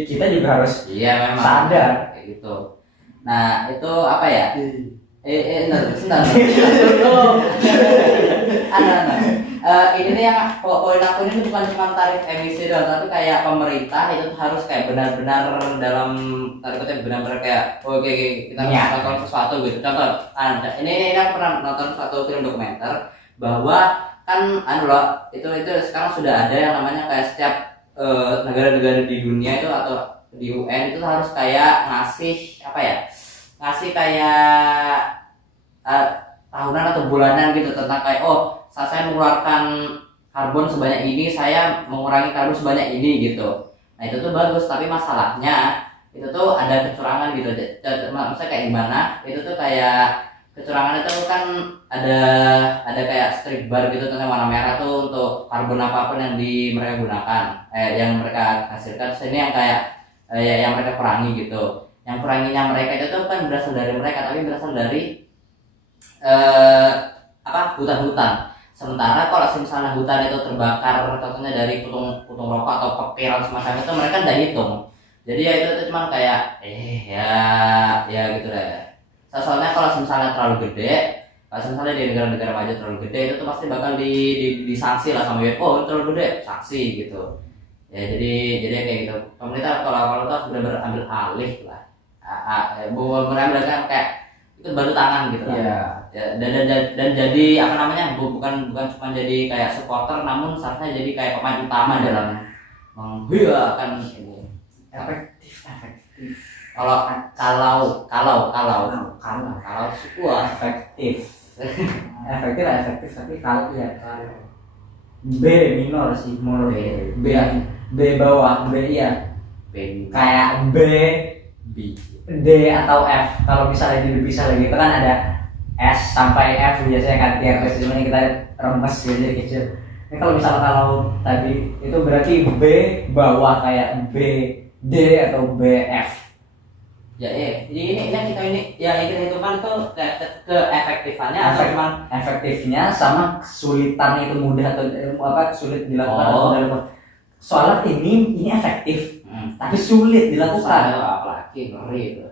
kita juga harus Iya memang sadar. kayak gitu. Nah itu apa ya? Sebentar. Ini nih yang poin aku ini bukan cuma tarif emisi doang, tapi kayak pemerintah itu harus kayak benar-benar dalam tarif kutip benar-benar kayak oke kita melakukan sesuatu gitu. Contoh, ini aku pernah nonton suatu film dokumenter bahwa kan loh itu sekarang sudah ada yang namanya kayak setiap negara-negara di dunia itu atau di UN itu harus kayak ngasih kayak tahunan atau bulanan gitu tentang kayak saat saya mengeluarkan karbon sebanyak ini, saya mengurangi karbon sebanyak ini gitu. Nah itu tuh bagus, tapi masalahnya itu tuh ada kecurangan gitu. Maksudnya kayak gimana? Itu tuh kayak kecurangan itu kan ada kayak strip bar gitu tentang warna merah tuh untuk karbon apapun yang mereka gunakan, yang mereka hasilkan. Terus ini yang kayak yang mereka kurangi gitu. Yang kuranginya mereka itu tuh kan berasal dari mereka, tapi berasal dari hutan-hutan. Sementara kalau misalnya hutan itu terbakar contohnya dari putung rokok atau petir semacam itu, mereka tidak hitung. Jadi ya itu cuma kayak ya gitu deh. Soalnya kalau misalnya terlalu gede, kalau misalnya di negara-negara maju terlalu gede itu tuh pasti bakal disanksi lah sama WHO, terlalu gede sanksi gitu. Ya jadi kayak gitu. Pemerintah kalau tuh harus benar-benar ambil alih lah. Benar-benar kayak itu bantu tangan gitu lah. Ya, dan jadi bukan cuma jadi kayak supporter, namun seharusnya jadi kayak pemain utama dalam menghiakan ini. Efektif. Kalau efektif tapi kalau B minor sih menurut B bawah B ya kayak B D atau F. Kalau misalnya bisa lagi itu kan ada S sampai F biasanya kan tier list ini kita remes gitu kecil. Ini kalau tadi itu berarti B bawah kayak B D atau B F. Ya ini yang kita hitungkan tuh ke efektifannya atau memang efektifnya sama kesulitan itu mudah atau sulit dilakukan atau dilakukan. Soalnya ini efektif tapi sulit dilakukan. Apalagi ngeri itu.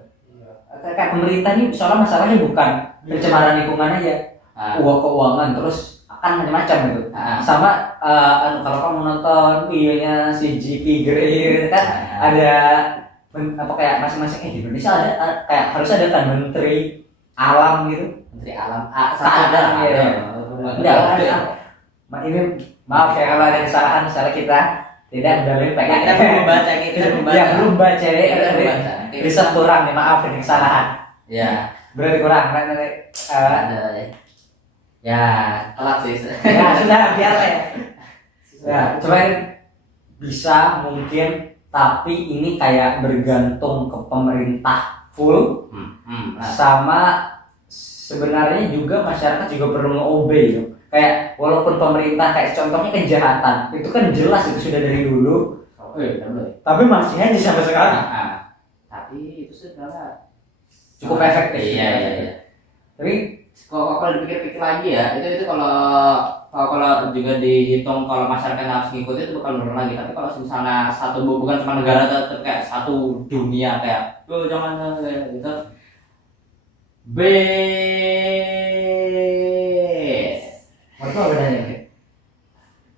Kayak pemerintah ini soalnya masalahnya bukan pencemaran lingkungan aja, keuangan terus akan macam-macam gitu. Sama kalau kamu nonton videonya si GP Grey kan ada kayak masing-masing di Indonesia ada kayak harus ada kan menteri alam gitu. Menteri alam ada ya. Ini maaf ya kalau ada kesalahan misalnya kita tidak dalil pengen kita belum baca riset kurang nih, maaf ini kesalahan ya berarti kurang ya telat sih ya sudah biar ya cuman bisa mungkin tapi ini kayak bergantung ke pemerintah full sama sebenarnya juga masyarakat juga perlu nge-obey gitu. Kayak walaupun pemerintah kayak contohnya kejahatan itu kan jelas itu sudah dari dulu tapi masih aja sampai sekarang tapi itu sebenarnya cukup efektif. Iya. Tapi kalau dipikir-pikir lagi ya itu kalau juga dihitung kalau masyarakat harus ngikutin itu bakal menurun lagi. Tapi kalau misalnya bukan cuma negara tapi kayak satu dunia kayak jangan gitu B apa bedanya?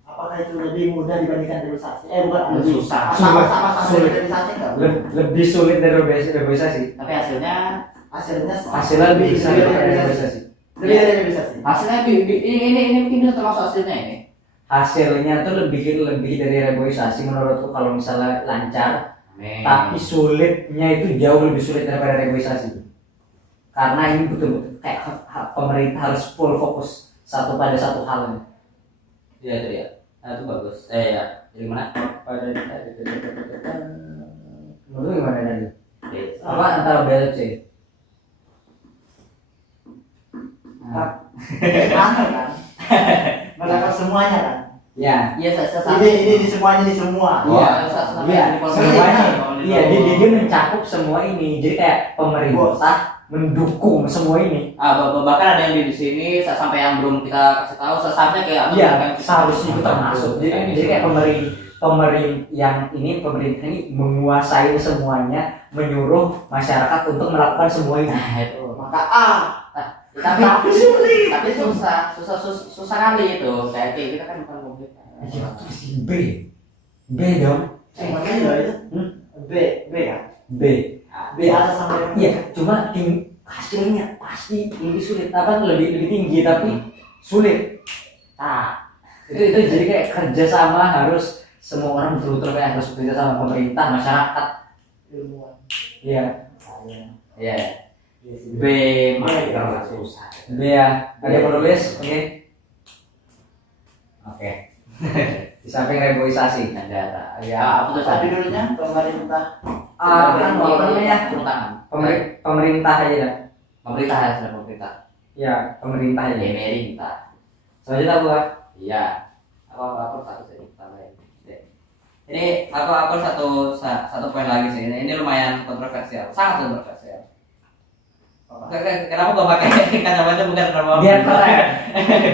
Apakah itu lebih mudah dibandingkan reboisasi? Bukan lebih susah. Sama reboisasi enggak? Lebih sulit dari reboisasi. Tapi hasilnya lebih bisa dari reboisasi. Lebih dari reboisasi. Hasilnya ini mungkin termasuk hasilnya ini. Hasilnya tuh lebih dari reboisasi menurutku kalau misalnya lancar. Tapi sulitnya itu jauh lebih sulit daripada reboisasi. Karena ini betul-betul kayak pemerintah harus full fokus pada satu hal. Iya itu ya. Nah, itu bagus. Ya. Jadi mana? Menurut gimana tadi? Apa antara B atau C? Kan? Melakukan semuanya kan? Ya. Iya, Ini semua. Iya, semuanya. Iya, dia mencakup semua ini. Jadi kayak pemerintah mendukung semua ini. Bahkan ada yang di sini sampai yang belum kita kasih tahu sesaatnya kayak seharusnya itu termasuk. Jadi kayak pemerintah ini menguasai semuanya, menyuruh masyarakat untuk melakukan semua ini. Nah itu. Maka A. Tapi sulit. tapi susah kali itu. Kayak kita kan bukan pemerintah. B. B dong. Makanya itu. B kan. B. B atas sampai yang Iya, cuma hasilnya pasti lebih sulit, lebih tinggi tapi sulit. Nah, Itu jadi kayak kerja sama, harus semua orang betul-betul kayak harus bekerja sama pemerintah, masyarakat. ilmuwan. Iya. iya. B mager susah. B ya. Ada yang mau nulis? Oke. Oke. Di samping reboisasi. Negara. Ya, apa tuh Tapi dulunya pemerintah. Apa namanya? Perutangan. Pemerintah aja dah. Pemerintah ya, sudah pemerintah. Ya, pemerintah aja. Pemerintah. Selanjutnya gua. Iya. Aku satu sih tambahin. Ini aku satu poin lagi sih. Ini lumayan kontroversial, sangat kontroversial. Kenapa gak pakai kacamata bukan nama Biar keren.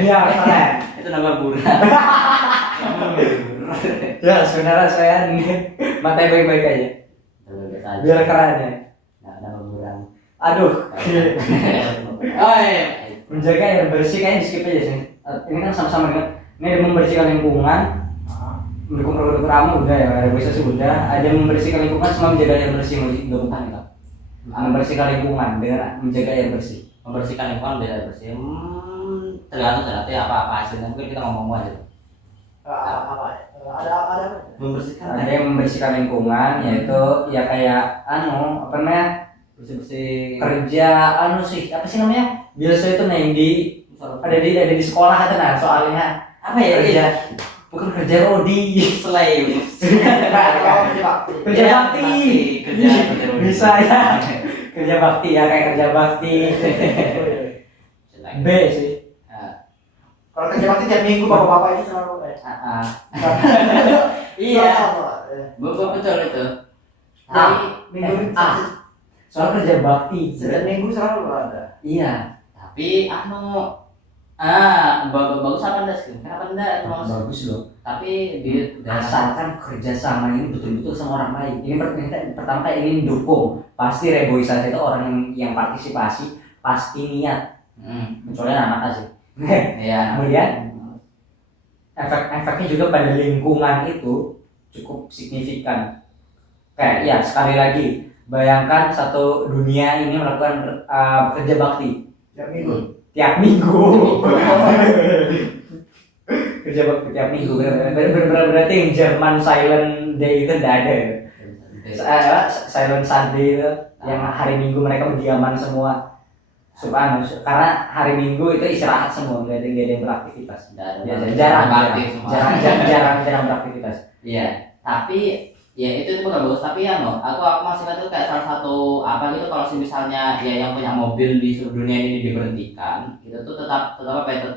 Biar keren. itu nama buram. Ya, sebenarnya saya matanya baik-baik aja. Biar keren ya. Nama buram. Aduh. Oh iya. Menjaga air bersih kayaknya di skip aja sih. Ini kan sama-sama kan. Ini ada membersihkan lingkungan, mendukung produk ramah udah ya, reboisasi udah. Ada membersihkan lingkungan sama menjaga air bersih, nggak bukan itu. Membersihkan lingkungan dengan menjaga air bersih. Membersihkan lingkungan beda bersih. Tergantung ternyata apa hasilnya, mungkin kita ngomong aja. Ada Membersihkan. Ada yang membersihkan lingkungan, yaitu ya kayak apa namanya, Bersih-bersih. kerja apa sih namanya? Biasa itu nih ada di sekolah kan, nah soalnya Apa ya? kerja bukan kerja rodi. Slave. Kerja bakti. Bisa ya. Kerja bakti ya, kayak kerja bakti. B sih. Kalau kerja bakti tiap minggu bapak-bapak ini selalu Iya. Betul itu. Jadi minggu Soal kerja bakti. setiap minggu selalu ada. Iya. Tapi bagus apa enggak sih? Kenapa enggak? Bagus loh. Tapi di Asalkan kerjasama ini betul-betul sama orang lain. Ini pertama kali ini dukung. Pasti reboisasi itu orang yang partisipasi pasti niat. Kecuali anak sih. Iya. Kemudian efeknya juga pada lingkungan itu cukup signifikan. Kayak ya sekali lagi, bayangkan satu dunia ini melakukan kerja bakti Tiap minggu. tiap minggu. Kerja bakti tiap minggu. Berarti yang Jerman Silent Day itu tidak ada. Silent Sunday itu yang hari Minggu mereka berdiaman semua. Karena hari Minggu itu istirahat semua, nggak ada yang beraktivitas. Jarang beraktivitas. Iya. Tapi ya itu bukan bagus, tapi ya aku masih ingat tuh kayak salah satu apa gitu, kalau misalnya ya yang punya mobil di seluruh dunia ini diberhentikan, itu tuh tetap apa ya,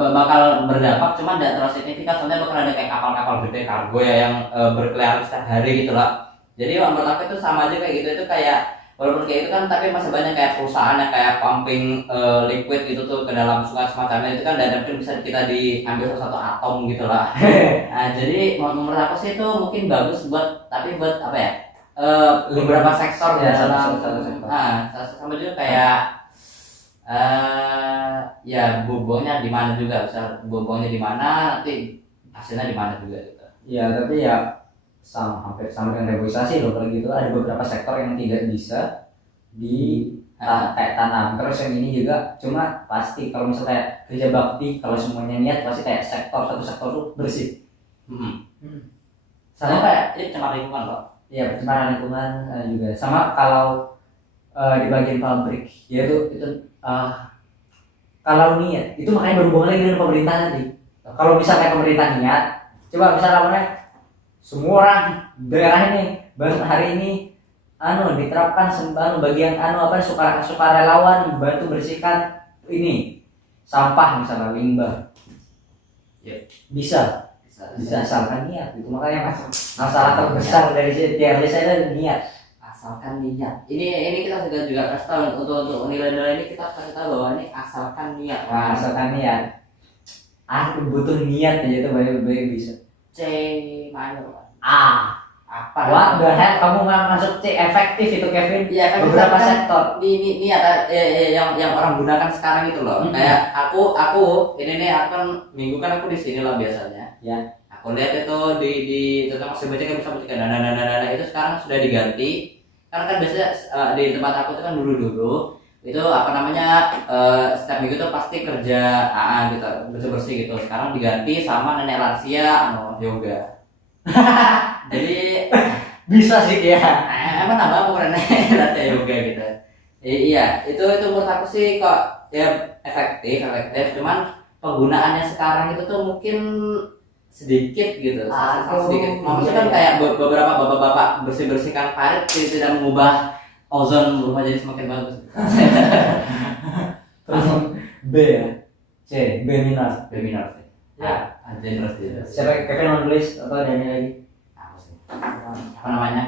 bakal berdampak, cuma tidak terlalu signifikan, soalnya bakal ada kayak kapal-kapal gede kargo ya yang berkeliaran setiap hari gitu lah. Jadi menurut aku itu sama aja kayak gitu, itu kayak walaupun kayak itu kan, tapi masih banyak kayak perusahaan yang kayak pumping liquid gitu tuh ke dalam sungai semacamnya, itu kan dan mungkin bisa kita diambil salah satu atom gitu lah. Nah, jadi menurut aku sih itu mungkin bagus buat apa ya, beberapa sektor Ya, dalam satu sektor. sama juga kayak ya bobongnya di mana juga, bisa bobongnya di mana nanti hasilnya di mana juga gitu. Ya tapi ya hampir sama dengan reboisasi loh. Kalau gitu ada beberapa sektor yang tidak bisa kayak tanam. Terus yang ini juga cuma pasti kalau misalnya kayak kerja bakti, kalau semuanya niat pasti kayak satu sektor tuh bersih. Sama kayak Ini pencemaran lingkungan loh. ya pencemaran lingkungan juga. Sama kalau di bagian pabrik, yaitu kalau niat itu makanya berhubungan lagi dengan pemerintah tadi. Kalau misalnya pemerintah niat, coba misalnya semua orang daerah ini baru hari ini diterapkan bagian sukarelawan bantu bersihkan ini sampah misalnya limbah. Yep. Bisa asalkan niat. Itu makanya masalah terbesar dari TRD saya niat. Asalkan niat. Ini kita juga kasih tahu untuk nilai-nilai ini, kita kasih tahu bahwa ini asalkan niat. Asalkan niat. Butuh niat aja itu banyak bisa. C minor kan. Apa What the hell, kamu nggak masuk C, efektif itu Kevin. Iya, efektif Beberapa kan sektor. ini ada yang orang gunakan sekarang itu loh. Kayak aku ini nih aku kan minggu kan aku di sini lah biasanya. Ya. Aku lihat itu di tentang masih baca kan bisa baca dana itu sekarang sudah diganti. Karena kan biasanya di tempat aku itu kan dulu itu apa namanya setiap minggu tuh pasti kerja gitu bersih gitu. Sekarang diganti sama nenek lansia yoga. Jadi Bisa sih ya. emang nambah aku nenek lansia yoga gitu. Iya, itu menurut aku sih kok ya efektif, cuman penggunaannya sekarang itu tuh mungkin sedikit gitu, sedikit. Maksudnya kan kayak beberapa bapak-bapak bersihkan parit tidak mengubah ozon berubah jadi semakin bagus. Terus B ya. C, B minus. B minor sih. Ya. Generous sih. Siapa Kevin mau nulis atau Dani lagi? Apa sih? Apa namanya?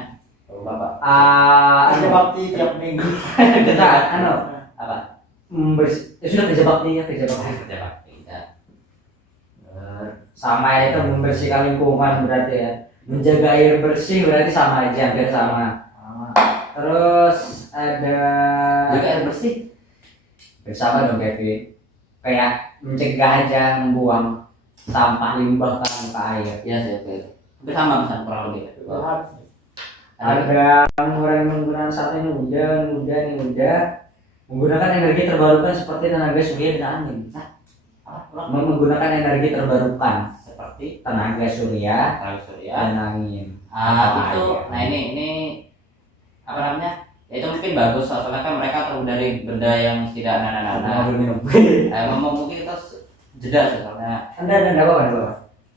Bapak. Ada bakti tiap minggu. Kita Apa? sudah kerja bakti ya, kerja bakti. Kerja bakti. Ya. Sama itu membersihkan lingkungan berarti ya. Menjaga air bersih berarti sama aja, hampir sama. Terus ada Jaga air bersih. bersama dong Kevin. Kayak mencegah aja membuang sampah limbah ke air. Iya sih, oke. Hampir sama misalnya kurang lebih. Ada mengurangi penggunaan sampah ini mudah menggunakan energi terbarukan seperti tenaga surya dan angin. Menggunakan energi terbarukan Seperti tenaga surya surya. dan angin. Itu, nah ini apa namanya? Ya itu mungkin bagus soalnya kan mereka terbuat dari benda yang tidak nana. Minum. Mungkin kita jeda soalnya. Anda apa?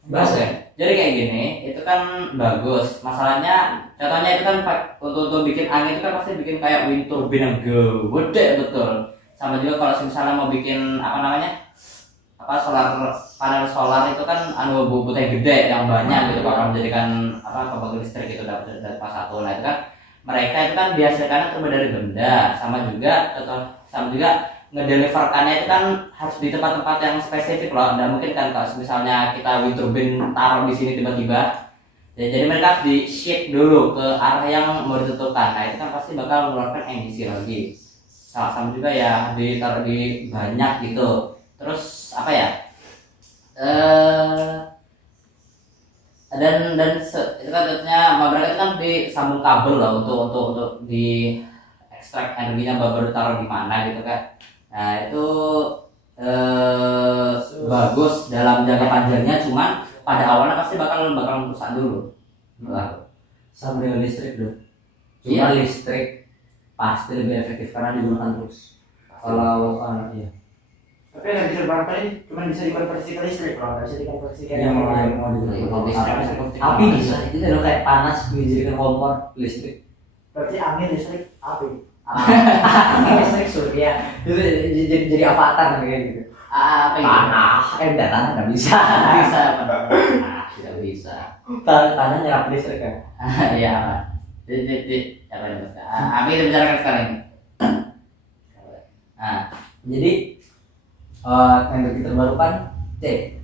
Bagus ya. Jadi kayak gini, itu kan bagus. Masalahnya, contohnya itu kan untuk bikin angin itu kan pasti bikin kayak wind turbine yang gede betul. Sama juga kalau misalnya mau bikin apa namanya? Panel solar itu kan bobotnya gede yang banyak gitu bakal menjadikan pembangkit listrik itu dapat pas satu. Nah itu kan mereka itu kan dihasilkannya terbuat dari benda sama juga ngedeliverkannya itu kan harus di tempat-tempat yang spesifik loh. Nggak mungkin kan kalau misalnya kita wind turbine taruh di sini tiba-tiba ya, jadi mereka harus di shift dulu ke arah yang mau ditentukan. Nah itu kan pasti bakal mengeluarkan emisi lagi. Sama juga ya ditaruh di banyak gitu. Terus apa ya? Dan itu kan tentunya mereka itu kan disambung kabel loh untuk di ekstrak energinya baru taruh di mana gitu kan. Nah itu bagus dalam jangka panjangnya, cuman pada awalnya pasti bakal rusak dulu. Sama dengan listrik dong. Cuma listrik pasti lebih efektif karena digunakan terus. Kalau iya. Tapi energi terbarukan ini cuma bisa dikonversi ke listrik, bro. Nggak bisa dikonversi ke Yang mau Listrik. api bisa. Itu loh kayak panas dijadikan kompor listrik. Berarti angin, listrik, api. Listrik surya. Itu jadi avatar kayak gitu. Apa gitu? Tanah nggak bisa. Bisa apa? Tidak bisa. Tanah nyerap listrik kan. Iya apa? Jadi apa nih mas? Apa kita bicarakan sekarang ini? Jadi energi terbarukan C.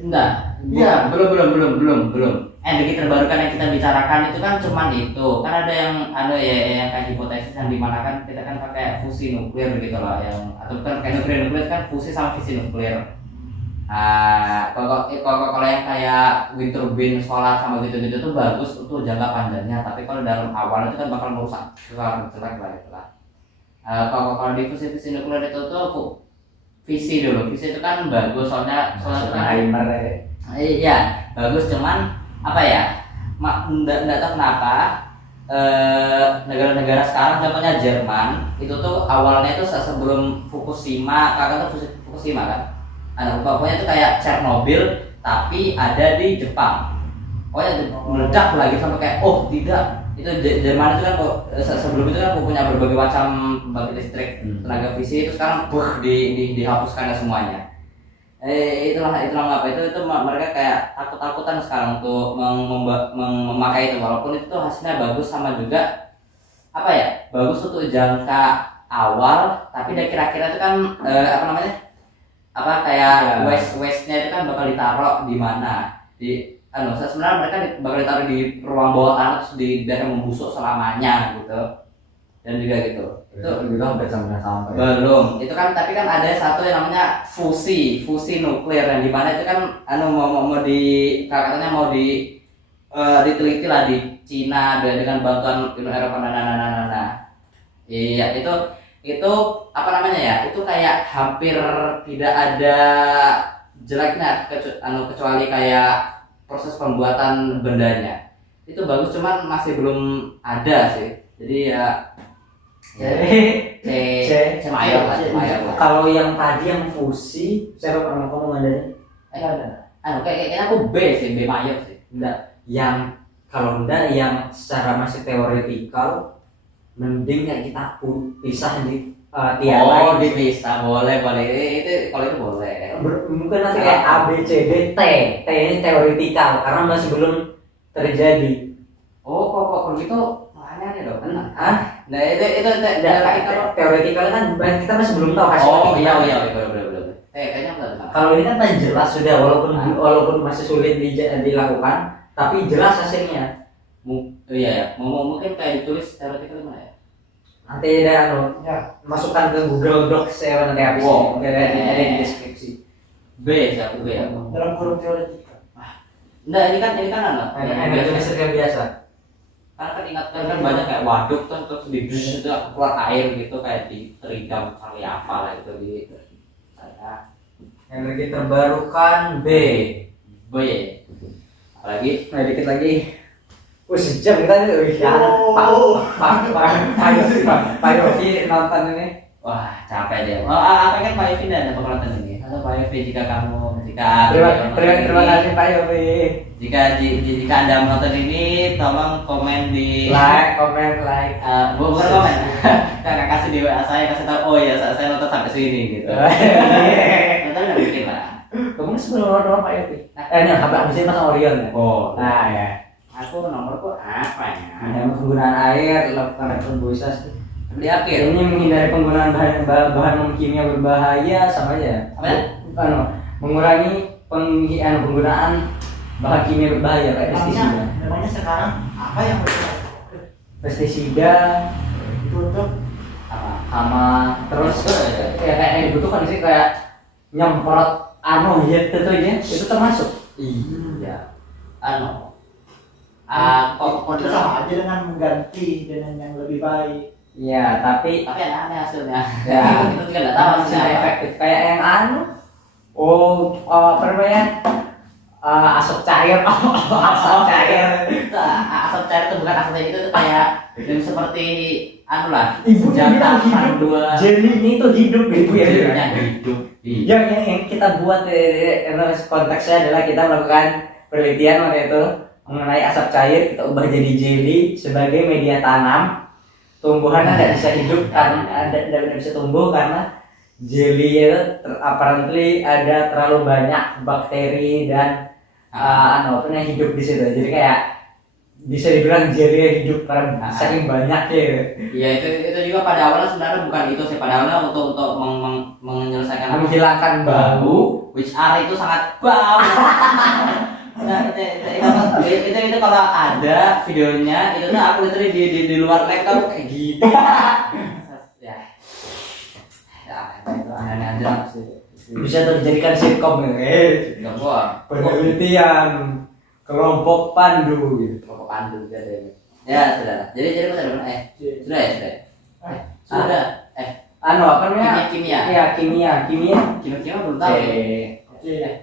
Enggak. Iya, belum. Energi terbarukan yang kita bicarakan itu kan cuman itu. Kan ada yang kayak hipotesis yang dimana kan kita kan pakai fusi nuklir gitu loh, yang atau bukan kayak nuklir kan fusi sama fisi nuklir. Kalau yang kayak wind turbine solar sama gitu-gitu tuh bagus untuk jangka panjangnya, tapi kalau dalam awal itu kan bakal merusak jelek lah gitu lah. Kalau di fusi nuklir itu tuh visi itu kan bagus soalnya kan iya bagus, cuman apa ya nggak tahu kenapa negara-negara sekarang contohnya Jerman itu tuh awalnya itu sebelum Fukushima kan pokoknya itu kayak Chernobyl tapi ada di Jepang, pokoknya meledak lagi sampai kayak tidak itu Jerman itu kan sebelum itu kan punya berbagai macam pembangkit listrik tenaga visi, itu sekarang dihapuskan semuanya. Itulah apa itu mereka kayak takut-takutan sekarang untuk memakai itu, walaupun itu hasilnya bagus sama juga bagus untuk jangka awal, tapi kira-kira itu kan kayak waste-nya itu kan bakal ditaruh di mana, sebenarnya mereka bakal ditaruh di ruang bawah tanah terus dibiarkan membusuk selamanya gitu. Dan juga gitu. Itu Itu hampir sampai. belum. Itu kan tapi kan ada satu yang namanya fusi nuklir yang dimana itu kan mau di katanya mau diteliti lah di Cina dengan bantuan Uni Eropa. Iya, itu apa namanya ya? Itu kayak hampir tidak ada jeleknya kecuali kayak proses pembuatan bendanya. Itu bagus cuman masih belum ada sih. Jadi C mayor lah. Kalau yang tadi yang fusi, siapa pernah ngomong ada? Kayaknya aku B sih, B mayor sih. Enggak, yang kalau enggak yang secara masih teoretikal mending ya kita pisah di tiap lain. Dipisah boleh. Itu kalau itu boleh. Mungkin nanti kayak A B C D T ini teoretikal karena masih belum terjadi. Kok gitu aneh dong. Nah itu Kalau teoretikal kan kita masih belum tahu hasilnya. Iya betul. Kayaknya enggak. Kalau ini kan jelas sudah walaupun masih sulit dilakukan, tapi jelas hasilnya. Iya. Mungkin kayak ditulis teoretikal mana ya? Nanti ada masukkan ke Google Docs saya nanti habis ini. Ada di deskripsi. B aku B aku. Dalam kurung teoretika. Enggak, ini kan Ada tulis yang biasa. Karena kan ingatkan kan banyak kayak waduk kan terus di itu keluar air gitu kayak diterigam kali apa lah itu di saya. Energi terbarukan B. Apalagi Dikit lagi. Sejam kita nih. Pak Yofi nonton ini. wah capek deh. Apa kan Pak Yofi ada penonton ini? Halo Pak Yofi, jika Terima kasih Pak Yofi. jika Anda menonton ini tolong komen di Komen. bukan komen. Kakak kasih di WA saya, kasih tahu oh ya saya nonton sampai sini gitu. Nonton nggak bikin lah. Kamu sebelum nonton Pak Yofi. Ini habis ini Mas Orion ya. Nah ya. Aku nomorku apa ya? Yang penggunaan air lakukan rekombuisasi. Di akhir. Ini menghindari penggunaan bahan kimia berbahaya sama aja. Apa? Mengurangi penggunaan bahan kimia berbahaya kayak pestisida. Memangnya sekarang apa yang Pestisida itu untuk sama terus kayak dibutuhkan sih kayak nyemprot itu aja itu termasuk. Iya. itu sama aja dengan mengganti dengan yang lebih baik. Iya, tapi aneh hasilnya. Ya, Kita juga nggak tahu hasilnya hasilnya. efektif kayak yang apa namanya? Asap cair. Asap cair. Asap cair itu bukan asap cair, itu tuh kayak yang seperti lah. Ibu bilang hidup. Panduan. Jelly ini tuh hidup ibu ya. Yang hidup. Yang kita buat konteksnya adalah kita melakukan penelitian waktu itu mengenai asap cair, kita ubah jadi jelly sebagai media tanam. Tumbuhan tidak bisa hidup karena tidak bisa tumbuh karena jelly itu apparently ada terlalu banyak bakteri dan hidup di situ. Jadi kayak bisa dibilang jelly hidup karena saking banyak ya. Iya itu juga pada awalnya sebenarnya bukan itu sih, pada awalnya untuk menyelesaikan Menghilangkan bau, which are itu sangat bau. Nah, itu kalau ada videonya itu tuh aku literally di luar laptop kayak gitu. Ya itu aneh aja sih. bisa dijadikan sitcom ya. Enggak gua. Penelitian kelompok pandu gitu. Kelompok pandu gitu deh. Ya sudah. Jadi kita udah sudah ya sudah. Apa namanya? Kimia. Iya, kimia Belum tahu.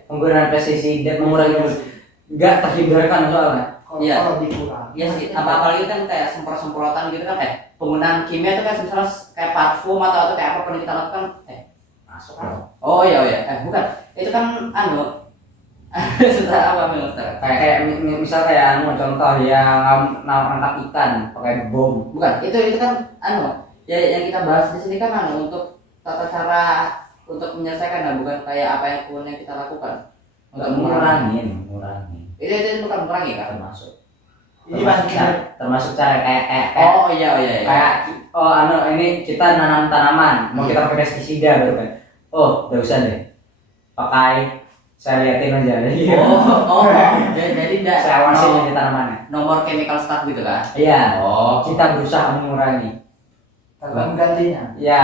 Penggunaan pestisida mengurangi nggak terhindarkan soalnya. Iya. Kalau dikurang. Iya sih, apalagi kan kayak semprot-semprotan gitu kan penggunaan kimia itu kan misalnya kayak parfum atau kayak apa pun kita lakukan Masuk. oh iya bukan itu kan sudah apa memang Kayak misal kayak contoh yang nangkap ikan pakai bom. bukan itu kan ya yang kita bahas di sini kan untuk tata cara untuk menyelesaikan bukan kayak apa yang kemudian kita lakukan untuk Mengurangi. itu bukan mengurangi kan Termasuk. Ini Termasuk cara kayak oh iya kayak ini kita nanam tanaman mau kita pakai pestisida baru kan. Udah usah deh pakai Saya liatin aja. Jadi tidak Saya awasin aja tanamannya. nomor chemical stuff gitu kan? Iya. Oh, Kita berusaha mengurangi. tanpa menggantinya. Ya.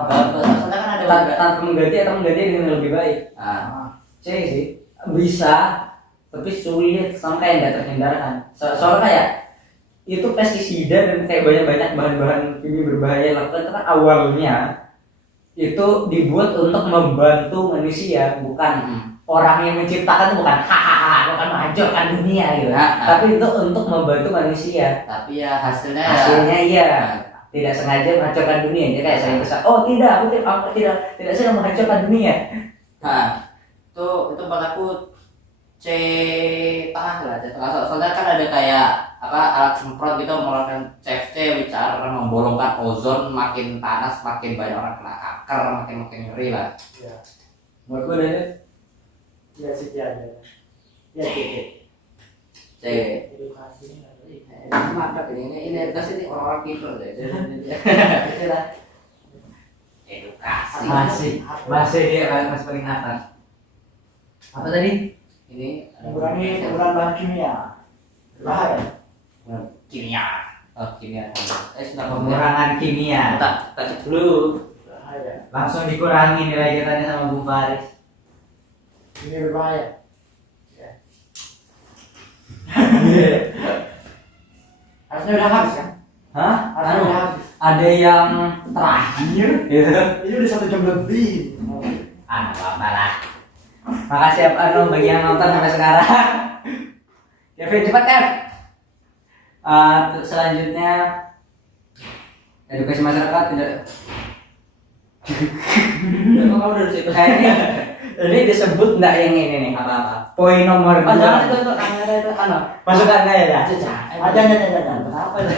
soalnya kan ada Tanpa mengganti atau mengganti dengan lebih baik. C sih bisa, tapi sulit sama kayak nggak terhindarkan. Soalnya kayak itu pestisida dan kayak banyak bahan-bahan kimia berbahaya lakukan itu kan awalnya itu dibuat untuk membantu manusia, bukan orang yang menciptakan itu bukan hahaha bukan menghancurkan dunia gitu, tapi itu untuk membantu manusia. tapi ya hasilnya Iya tidak sengaja menghancurkan dunia. Jadi kayak saya kesal, oh tidak, aku tidak sedang menghancurkan dunia. Nah, itu buat aku C tengah lah, C tengah. Soalnya kan ada kayak alat semprot gitu mengeluarkan CFC bicara membolongkan ozon, makin panas makin banyak orang kena kanker, makin ngeri lah. Iya. Menurut gue deh Iya sih aja. Iya C. C. Edukasi. Mantap ini edukasi ini orang-orang pintar deh. Edukasi. masih dia masih paling atas. Apa tadi? Ini Mengurangi penggunaan bahan kimia. Bahaya. kimia. Oh, kimia. Sudah Pengurangan kimia. Tak cek dulu. Bahaya. Langsung dikurangi nilai kita sama Bu Faris. Ini berbahaya. Harusnya udah habis kan? Hah? Harusnya udah habis. Ada yang terakhir gitu. Ini udah 1 jam lebih. Apa lah. Makasih bagi yang nonton sampai sekarang. Kevin cepat Kev. Selanjutnya edukasi masyarakat tidak. Kamu udah di situ. Ini disebut enggak yang ini nih? Apa-apa? Poin nomor 2. Jangan itu kamera itu Masukkan enggak ya? Ada. Apa itu?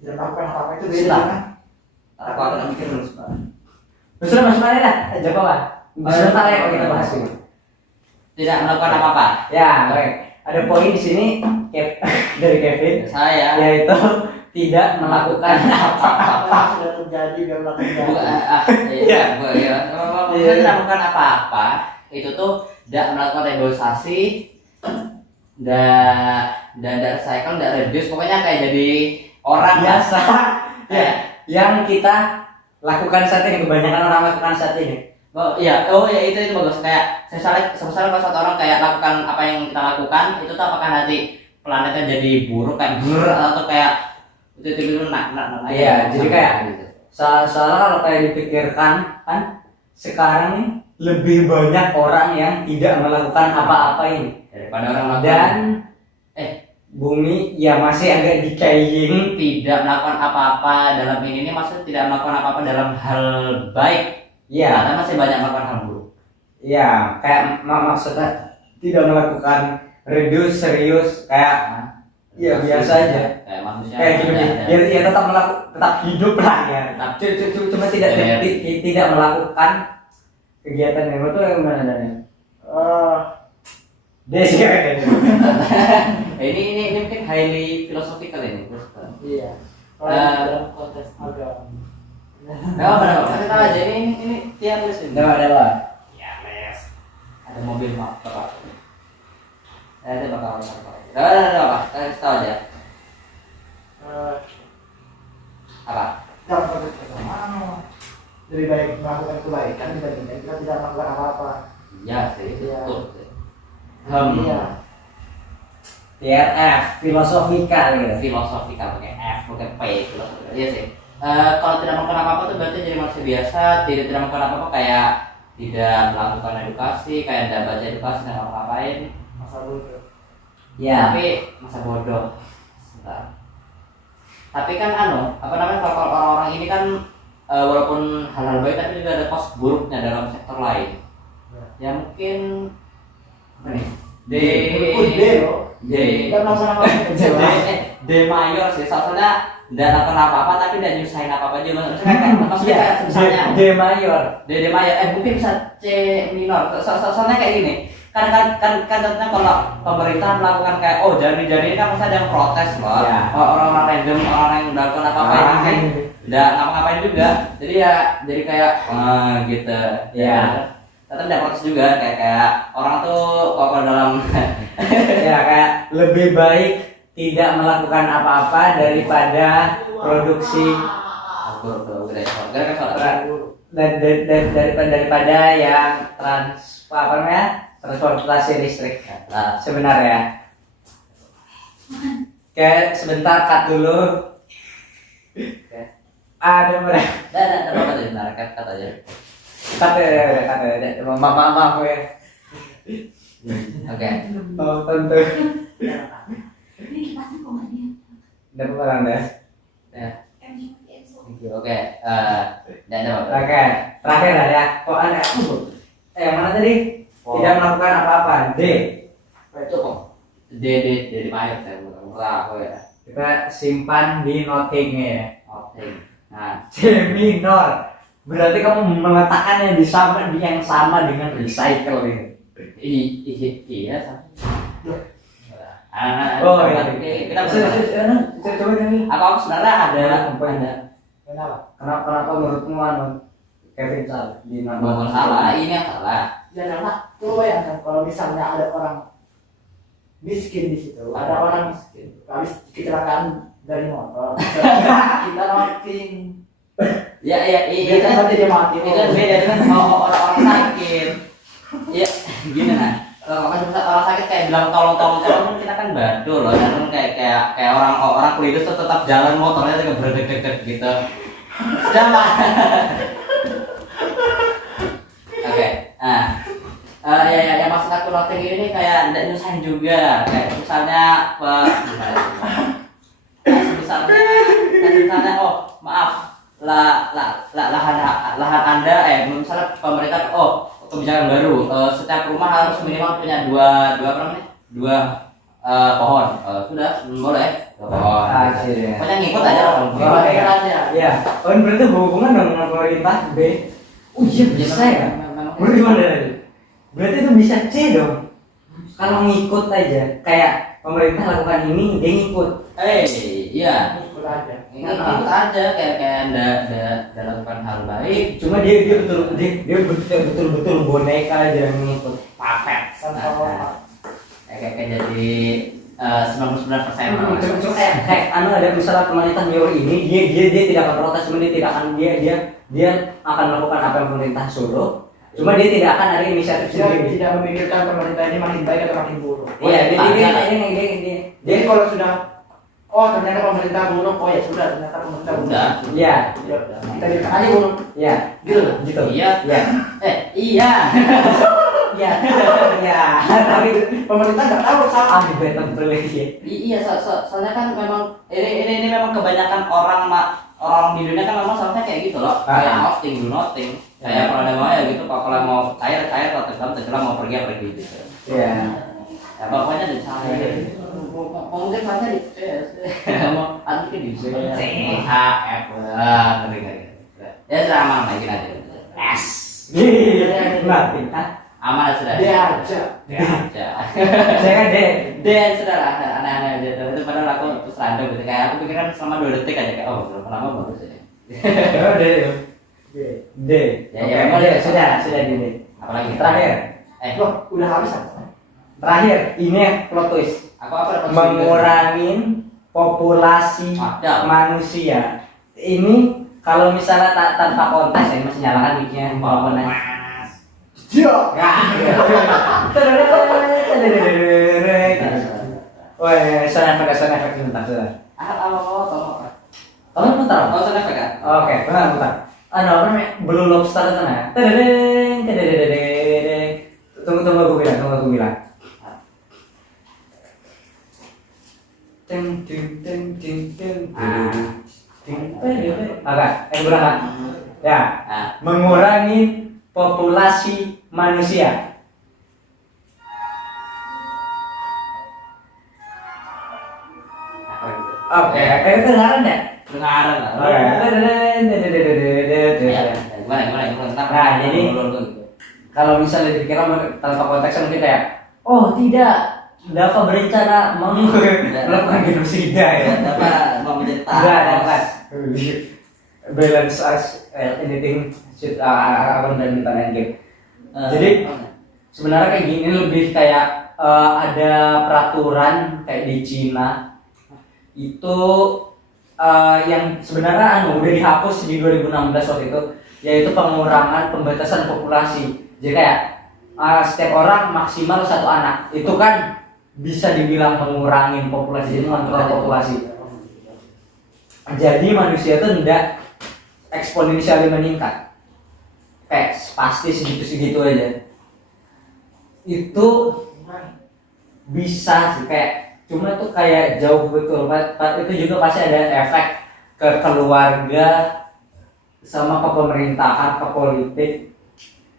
Tidak melakukan apa-apa itu beda Silakan. kan? Aku akan mikir dulu sebentar. Sudah masuk mana dah? Jawab apa? Sebentar ya kalau kita bahas ini. Tidak melakukan apa-apa. Ya, baik. Ada poin di sini dari Kevin, Saya yaitu tidak melakukan Apa yang sudah terjadi biar melakukan. Iya. Saya tidak melakukan apa-apa. Itu tuh tidak melakukan reboisasi dan recycle, tidak reduce. Pokoknya kayak jadi orang biasa ya. yang kita lakukan saat ini, kebanyakan orang lakukan saat ini. Oh iya, itu bagus. Kayak misalnya kalau satu orang kayak lakukan apa yang kita lakukan, itu tuh apakah nanti planetnya jadi buruk kayak atau kayak itu nak. Iya, jadi kayak soalnya kalau kayak dipikirkan kan sekarang nih lebih banyak orang yang tidak melakukan apa-apa ini daripada orang melakukan dan bumi ya masih agak decaying. tidak melakukan apa-apa dalam ini maksudnya tidak melakukan apa-apa dalam hal baik. Iya, Karena masih banyak melakukan hal buruk. iya, kayak maksudnya tidak melakukan reduce serius kayak ya biasa aja. Kayak manusia. Kayak hidup ya tetap hidup lah ya. Cuma tidak melakukan kegiatan yang itu yang mana dari Desi kan. Ini mungkin highly philosophical ini. Iya. Kalau dalam konteks agama. Enggak apa-apa. Kita aja ini tiap list ini. Ada apa? Ya, les. Ada mobil mak bapak. Ada bakal ada apa? Kita tahu aja. Apa? Dalam konteks agama lebih baik melakukan kebaikan dibandingkan kita tidak melakukan apa-apa. Iya sih, Iya. betul. Iya. TRF filosofikal gitu. Filosofikal pakai F, pakai P, filosofikal. Iya sih. Kalau tidak melakukan apa-apa tuh berarti jadi manusia biasa, tidak melakukan apa-apa kayak tidak melakukan edukasi, kayak tidak baca edukasi dan ngapain. Masa bodoh. Ya. Tapi masa bodoh. Sebentar. Tapi kan apa namanya kalau orang-orang ini kan walaupun hal-hal baik tapi juga ada kos buruknya dalam sektor lain. Ya mungkin apa nih? D loh. D Kita melaksanakan jelas. D mayor sih, soalnya tidak lakukan apa-apa tapi tidak nyusahin apa-apa aja. Maksudnya kayak misalnya D mayor. D mayor, mungkin bisa C minor. Soalnya kayak gini. Kan contohnya kalau pemerintah melakukan kayak jadi ini kan masa ada yang protes loh. Ya. Orang-orang random, orang yang melakukan apa-apa ini udah ngapa-ngapain juga. Jadi ya jadi kayak gitu. Iya. Tetap dapat juga kayak orang tuh kalau dalam Ya kayak lebih baik tidak melakukan apa-apa daripada produksi daripada yang transportasi listrik. Nah, sebenarnya kayak sebentar cut dulu. Ada mereka ada apa tadi kata aja. kata maaf ya. Oke. Oh tentu. Ini kipasnya kok nggak dia? Dapat barang deh. Ya. Em Oke. Tidak ada apa. Oke, terakhir lah ya. Kok ada yang mana tadi? Tidak melakukan apa-apa. D. Itu kok. D di pahit saya murah aku ya. Kita simpan di noting ya. Oke. Nah, C minor. Berarti kamu meletakkannya di yang sama dengan recycle ini. iya sama. Oh iya. Kita Coba ini. aku sebenarnya ada. Kenapa menurutmu Kevin salah di Bukan salah, ini yang salah. Ya karena tuh bayangkan kalau misalnya ada orang miskin di situ, ada orang habis kecelakaan dari motor, kita noting, Ya dia kan nanti dia mati. itu kan beda dengan kalau orang sakit. Ya gini nah. Kalau kan orang sakit kayak bilang tolong kan kita kan badul loh, dan kayak orang kelidus tuh tetap jalan motornya tuh berdek gitu. Sudah Pak. Oke. Nah, ya maksud aku noting ini kayak tidak nyusahin juga, kayak misalnya misalnya oh maaf lahan Anda misalnya pemerintah kebijakan baru setiap rumah harus minimal punya dua pohon. Sudah boleh pohon. Pokoknya ngikut aja orang. Ngikut aja. Iya. Oh ini berarti hubungan dong dengan pemerintah B. Oh iya bisa ya. Berarti gimana tadi? Berarti itu bisa C dong. Kalau ngikut aja, kayak pemerintah lakukan ini dia ngikut. Iya. Ikut aja. Ngikut aja kayak Anda lakukan hal baik. Cuma dia betul boneka aja yang ngikut. Papet. Kayak jadi 99%. Cuma kayak ada misalnya pemerintah nyuruh ini, dia tidak akan protes, cuma dia tidak akan dia akan melakukan apa yang pemerintah suruh. Cuma dia tidak akan ada inisiatif sendiri. Tidak memikirkan pemerintah ini makin baik atau makin buruk. Iya, dia. Jadi kalau sudah ternyata pemerintah buruk, ya sudah ternyata pemerintah buruk. Udah. Iya. Kita biarkan aja buruk. Iya. Gitu. Iya. Iya. Iya. Iya. Iya. Tapi Pemerintah nggak tahu salah. di beton privilege. Iya, soalnya kan memang ini memang kebanyakan orang di dunia kan memang soalnya kayak gitu loh. Kayak nothing. Kayak kalau ada mau ya gitu, kalau mau cair tenggelam mau pergi gitu. Iya. Ya pokoknya di sana. Mungkin saja di mau artinya di C H F ngeri. Ya sudah aman lagi aja. S. Nanti kan. Aman sudah. Dia aja. Saya kan D sudah lah, aneh-aneh aja. Itu padahal aku terus random gitu. Kayak aku pikir kan selama 2 detik aja kayak berapa lama bagus ya. D. Ya, Oke, sudah di. Apalagi Terakhir. Loh, udah habis apa? Terakhir, ini yang plot twist. Aku apa dapat Mengurangin populasi Ada. manusia. Ini kalau misalnya tanpa kontes ya masih nyalakan mic-nya walaupun Dia. Wah, sound effect sebentar. tolong. Kamu putar? Oh, sound effect kan? Oke, putar. Apa namanya? Blue Lobster itu nah. Tedeng. Tunggu aku bilang. Ting. Agak, ulang kan? Ya, mengurangi populasi manusia. Oke, itu dengaran ya? Dengaran lah. Nah, jadi kalau misalnya dikira tanpa konteks mungkin kayak, oh tidak, Dava berencana melakukan genosida ya. Dava mau menjadi Enggak. balance as anything should akan dan kita endgame. Jadi sebenarnya kayak gini lebih kayak ada peraturan kayak di Cina itu yang sebenarnya udah dihapus di 2016 waktu itu, yaitu pengurangan pembatasan populasi. Jadi kayak setiap orang maksimal 1 anak. Itu kan bisa dibilang mengurangin populasi, jadi mengontrol populasi. Jadi manusia itu tidak eksponensial meningkat, kayak pasti segitu aja. Itu bisa sih, kayak cuma itu kayak jauh betul. Itu juga pasti ada efek ke keluarga sama ke pemerintahan, ke politik.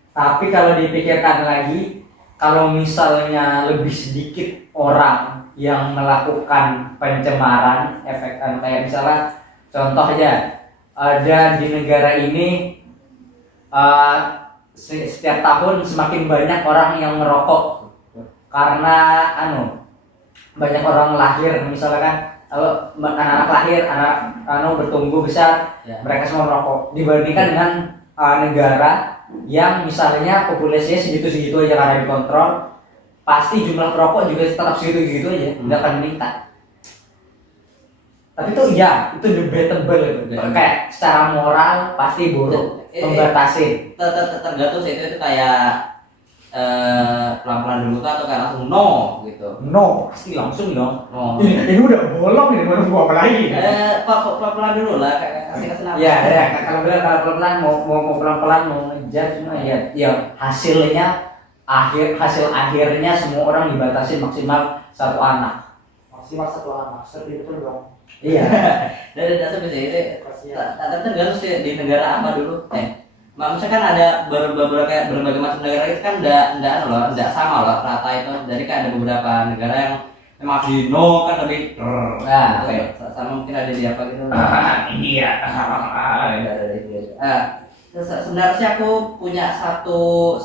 Tapi kalau dipikirkan lagi, kalau misalnya lebih sedikit orang yang melakukan pencemaran, efek kayak misalnya contoh aja, ada di negara ini setiap tahun semakin banyak orang yang merokok karena banyak orang lahir, misalnya kan kalau anak-anak lahir, anak bertumbuh besar, mereka semua merokok dibandingkan dengan negara yang misalnya populasinya segitu-segitu aja karena dikontrol, pasti jumlah perokok juga tetap segitu-segitu aja, tidak akan meningkat. Tapi itu itu debatable gitu. Kayak secara moral pasti buruk, membatasin. Tergantung sih itu kayak pelan-pelan dulu atau kayak langsung no gitu. No, pasti langsung dong. No. Ini udah bolong ini, mau gua apa lagi? Pelan-pelan dulu lah, kasih nafas. Ya, kalau pelan-pelan mau pelan-pelan mau ngejar, cuma ya hasilnya hasil akhirnya semua orang dibatasi maksimal 1 anak. Maksimal 1 anak, seperti itu dong. Iya. Dari dasar bisa ini. Tapi tergantung sih di negara apa dulu. Maksudnya kan ada berbagai macam negara itu kan enggak sama loh rata itu. Jadi kan ada beberapa negara yang memang di no kan lebih sama mungkin ada di apa gitu. India. Sebenarnya aku punya satu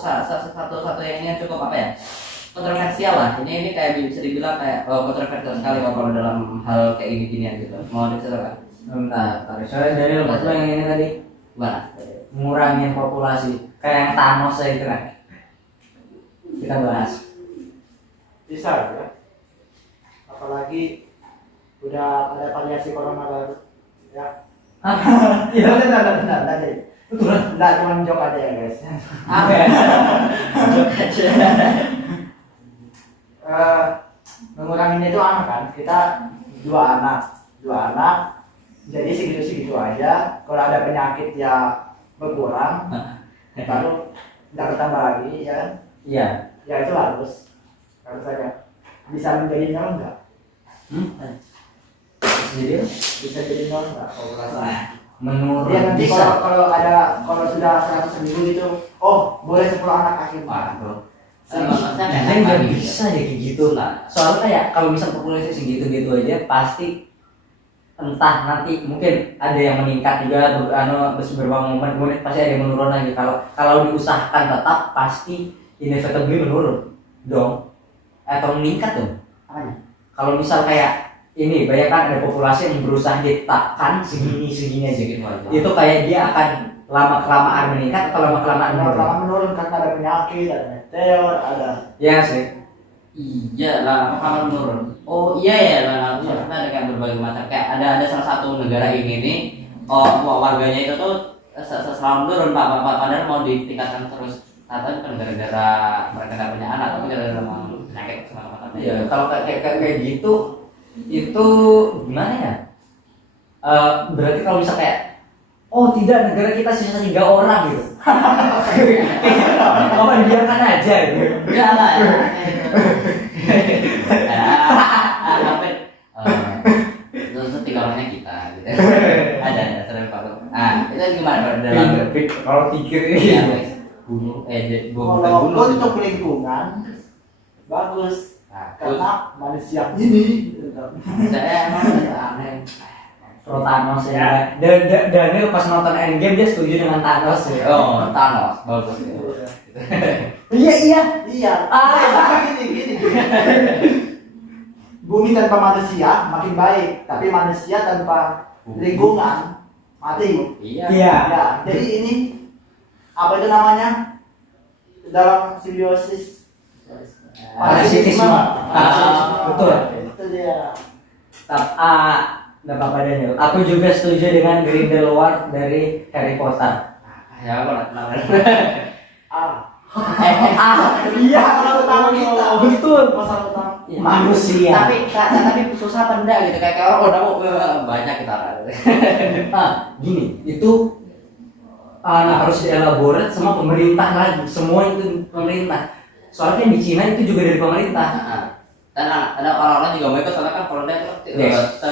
yang cukup apa ya, kontroversial lah. Ini kayak bisa dibilang kayak kontroversial sekali kalau dalam hal kayak gini-ginian gitu. Mau diceritakan? Nah, soalnya dari lepas yang ini tadi Gimana? ngurangin populasi kayak yang Thanos saya kira. Kita bahas. Bisa ya. Apalagi udah ada variasi corona baru. Ya. Iya, benar. Enggak cuma jok aja ya, guys. Apa ya? Menguranginya itu kan kita 2 anak jadi segitu aja. Kalau ada penyakit ya berkurang, lalu tidak bertambah lagi, ya kan? Iya. Ya itu harus saja. Bisa menjadi nol enggak? Jadi Bisa jadi nol enggak populasi? menurut Ya nanti bisa. kalau sudah 100 ribu gitu, oh boleh 10 anak akhirnya. Jadi nggak bisa ya kayak gitu. Soalnya kayak kalau misal populasi segitu-gitu aja pasti entah nanti mungkin ada yang meningkat juga beberapa momen kemudian pasti ada yang menurun lagi. Kalau diusahakan tetap pasti inevitably menurun dong atau meningkat dong. Kalau misal kayak ini bayangkan ada populasi yang berusaha ditetapkan segini aja gitu. Itu kayak dia akan lama kelamaan meningkat atau lama kelamaan menurun karena ada penyakit, ada meteor, ada. Ya sih. Iya lah, lama menurun. Oh iya ya lah, maksudnya ada kayak berbagai macam. Kayak ada salah satu negara ini nih, warganya itu tuh selalu menurun pak. Padahal mau ditingkatkan terus. Atau bukan gara-gara mereka nggak punya anak, tapi gara-gara penyakit semacam-macam. Iya, kalau kayak gitu itu gimana ya? Berarti kalau bisa kayak tidak, negara kita sisa 3 orang gitu. Biarkan aja gitu. Enggak lah. Terus 3 orangnya kita gitu. Ada sering Pak. Itu gimana dalam kalau pikir ini gunung Kalau untuk lingkungan bagus, karena manusia ini saya emang aneh. pro Thanos ya. Daniel pas nonton Endgame dia setuju dengan Thanos ya. Oh, Thanos bagus. Iya. Gini. Bumi tanpa manusia makin baik, tapi manusia tanpa lingkungan mati. Iya. Iya. Ya, jadi ini apa itu namanya dalam simbiosis Parasitisme. Betul. Itu dia. Nggak apa-apa Daniel. Aku juga setuju dengan Grindelwald dari Harry Potter. Ya aku nggak kenal. Iya, masalah utama kita. Betul. Masalah utama. Manusia. Tapi susah apa enggak gitu kayak orang udah mau banyak kita. Gini, itu harus dielaborate sama pemerintah lagi. Semua itu pemerintah. Soalnya di Cina itu juga dari pemerintah. Dan ada orang-orang juga mau ikut soalnya kan kalau dia itu Yes.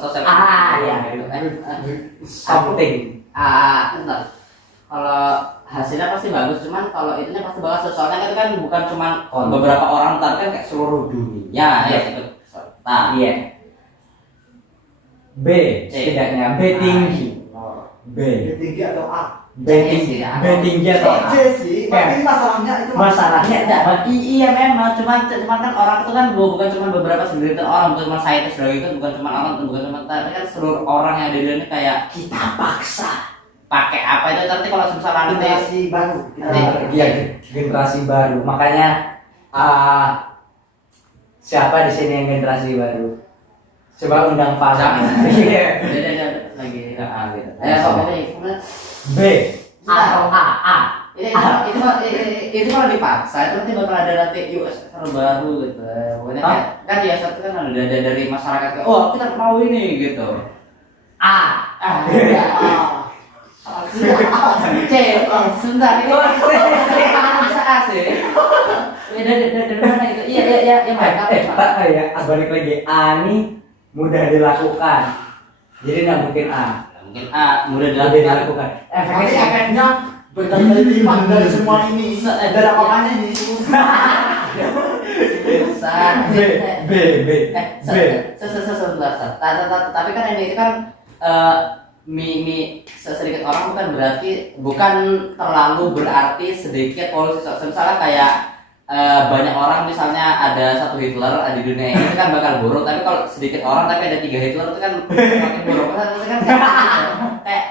sosial. Iya. Something. Bentar. Kalau hasilnya pasti bagus, cuman kalau itunya pasti bagus. Soalnya itu kan bukan cuma beberapa orang, tapi kan kayak seluruh dunia ya ikut serta. Iya. B, setidaknya B tinggi. B. Tinggi atau A? B tinggi. B tinggi atau A? C sih. Tapi masalahnya itu Masalahnya Iya memang, cuman kan orang itu kan bukan cuma beberapa segelintir orang, bukan cuma saya itu bukan cuma orang, bukan cuma tapi kan seluruh orang yang ada di dunia ini kayak kita paksa. pakai apa itu nanti kalau misalnya nanti generasi baru. Iya, generasi baru. Makanya siapa di sini yang generasi baru? Coba undang Fazal. Iya. dia lagi gitu. Kok ini B atau A. itu kalau dipaksa itu nanti bakal ada nanti US terbaru gitu. Pokoknya kan ya satu kan ada dari masyarakat kayak, oh kita mau ini gitu. A. C, sebentar ini bisa A sih. Dari mana itu? Iya mereka. Balik lagi. A ini mudah dilakukan. Jadi nggak mungkin A. Mungkin A mudah Mudah dilakukan. Tapi efeknya berkali lipat dari semua ini. Dari apa-apanya ini. B. Tapi kan ini kan sedikit orang bukan terlalu berarti sedikit polusi. Misalnya kayak banyak orang misalnya ada satu Hitler di dunia ini kan bakal buruk, tapi kalau sedikit orang tapi ada 3 Hitler itu kan makin buruk. Itu kan kayak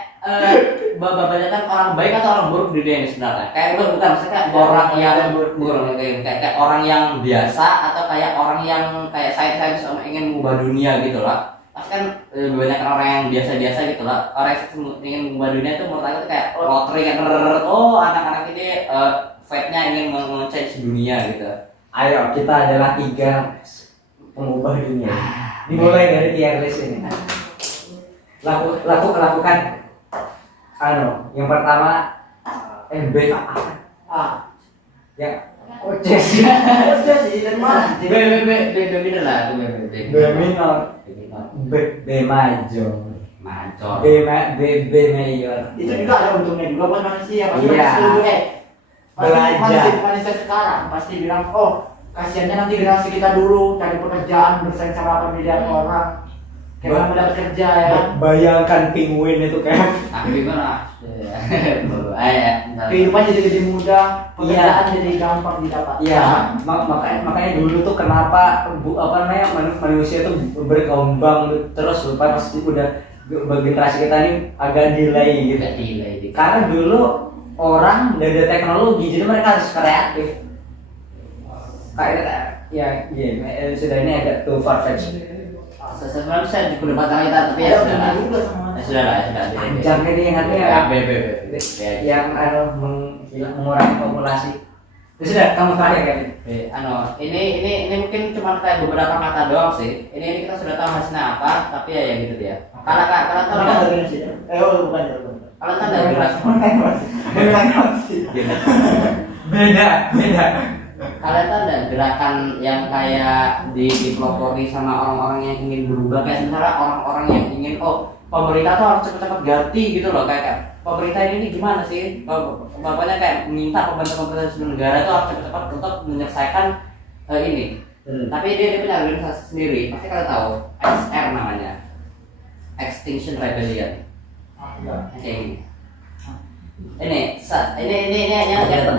banyak kan orang baik atau orang buruk di dunia ini sebenarnya. Kayak bukan maksudnya orang yang buruk kayak orang yang biasa atau kayak orang yang kayak saya ingin mengubah dunia gitu loh. Pasti kan banyak orang yang biasa-biasa gitu loh. Orang yang ingin mengubah dunia itu menurut aku kayak lottery kan. Anak-anak ini fate-nya ingin meng-change dunia gitu. Ayo, kita adalah 3 pengubah dunia. Dimulai dari tier list ini. Lakukan. Yang pertama B A. Ya. C sih. Dari mana? B minor lah, B minor. B major. B mayor. Itu juga ada untungnya juga buat manusia. Pasti Iya. Belajar. Manusia sekarang pasti bilang, oh kasihannya nanti generasi kita dulu cari pekerjaan bersaing sama pemilihan orang. Kita mendapat kerja ya. Bayangkan penguin itu kayak gimana? Kehidupan jadi lebih mudah, pekerjaan jadi gampang didapat. Iya, makanya dulu tuh kenapa manusia tuh berkembang terus lupa pasti udah generasi kita ini agak delay gitu. Karena dulu orang udah ada teknologi, jadi mereka harus kreatif. Kayak sudah ini agak too far fetched. Sebenarnya bisa diperdebatkan kita, tapi ya sudah lah. Sudah. Jangan ini ingatnya B. yang mengurangi populasi. Ya sudah, kamu terakhir kan? Ini mungkin cuma kayak beberapa kata doang sih. Ini kita sudah tahu hasilnya apa, tapi ya gitu dia. Kalau Beda. kalian tahu ada gerakan yang kayak dipelopori sama orang-orang yang ingin berubah, kayak misalnya orang-orang yang ingin pemerintah tuh harus cepet-cepet ganti gitu loh, kayak pemerintah ini gimana sih, bapaknya kayak minta pemerintah negara tuh harus cepet-cepet untuk menyelesaikan ini. Tapi dia punya organisasi sendiri, pasti kalian tahu, XR namanya, Extinction Rebellion. Kayak gini. Ini yang gitu.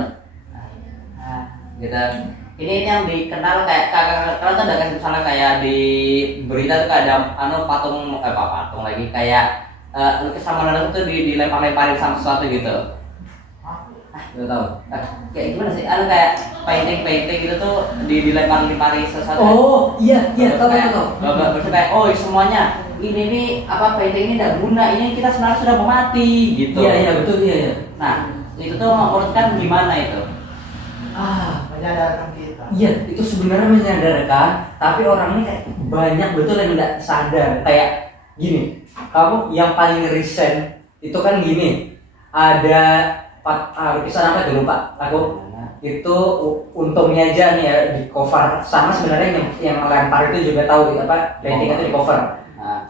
Ini yang dikenal kayak kalian tuh ada misalnya kayak di berita tuh ada patung lagi kayak lukisan Mona Lisa tuh dilempar-lemparin sama sesuatu gitu. Gak tahu. Kayak gimana sih? Kayak painting gitu tuh dilempar-lemparin sesuatu. Oh iya tahu. Maksudnya kayak oh semuanya ini nih apa painting ini udah guna, ini kita sebenarnya sudah mau mati gitu. Iya betul iya. Nah itu tuh menurut kan gimana itu? Menyadarkan kita. Iya, itu sebenarnya menyadarkan, tapi orang ini kayak banyak betul yang tidak sadar. Kayak gini, kamu yang paling recent itu kan gini, ada lukisan apa dulu Pak? Aku itu untungnya aja nih ya di cover sama sebenarnya yang lempar itu juga tahu apa painting itu di cover.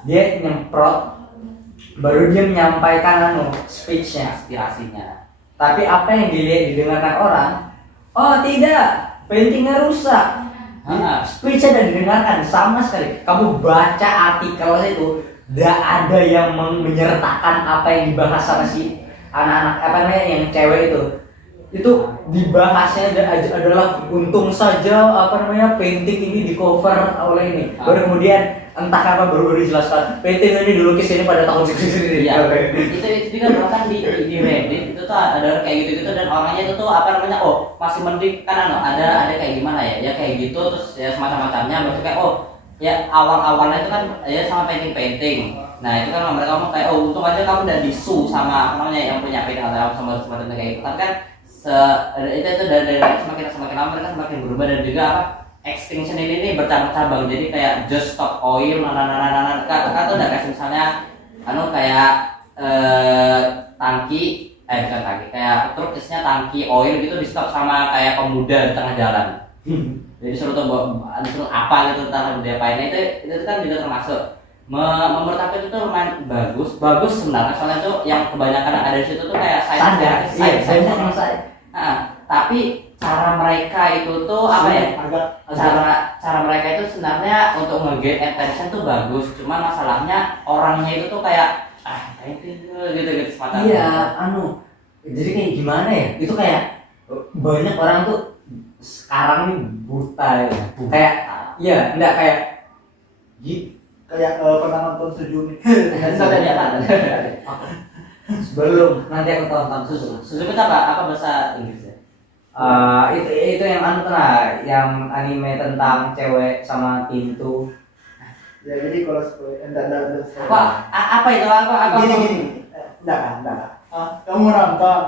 Dia nyemprot, baru dia menyampaikan speech-nya, Inspirasinya. tapi apa yang didengarkan orang? Oh tidak, paintingnya rusak. Speech ada didengarkan sama sekali. Kamu baca artikel itu, tidak ada yang menyertakan apa yang dibahas sama si anak-anak apa namanya yang cewek itu dibahasnya adalah untung saja apa namanya painting ini di cover oleh ini. Baru kemudian entah apa baru dijelaskan painting ini dilukis ini pada tahun segini. Iya. Itu juga bahkan di Reddit itu tuh ada kayak gitu dan orangnya itu tuh apa namanya masih mending kan ada kayak gimana ya kayak gitu terus ya semacam-macamnya maksudnya kayak ya awal-awalnya itu kan ya sama painting. Nah itu kan mereka ngomong kayak untung aja kamu udah disu sama apa namanya yang punya painting atau sama semacamnya kayak gitu. Tapi kan itu dari semakin lama mereka semakin berubah dan juga apa extinction ini bercabang-cabang jadi kayak just stop oil kan tuh udah kayak misalnya kayak tangki bukan tangki kayak truk isinya tangki oil gitu di stop sama kayak pemuda di tengah jalan. Jadi suruh apa gitu tentang dia apain itu kan juga termasuk menurut aku itu tuh lumayan bagus sebenarnya soalnya tuh yang kebanyakan ada di situ tuh kayak saya. Tapi cara mereka itu tuh apa ya? Cara mereka itu sebenarnya untuk nge-get attention tuh bagus, cuma masalahnya orangnya itu tuh kayak gitu semacam. Iya, jadi kayak gimana ya? Itu kayak banyak orang tuh sekarang nih buta ya. Kayak iya, enggak kayak pernah nonton Sujumi. Sebelum nanti aku tonton Suzuki itu apa bahasa Inggris ya? Itu yang yang anime tentang cewek sama pintu. Ya jadi kalau enggak Apa itu apa? Gini. Enggak. Kamu nonton.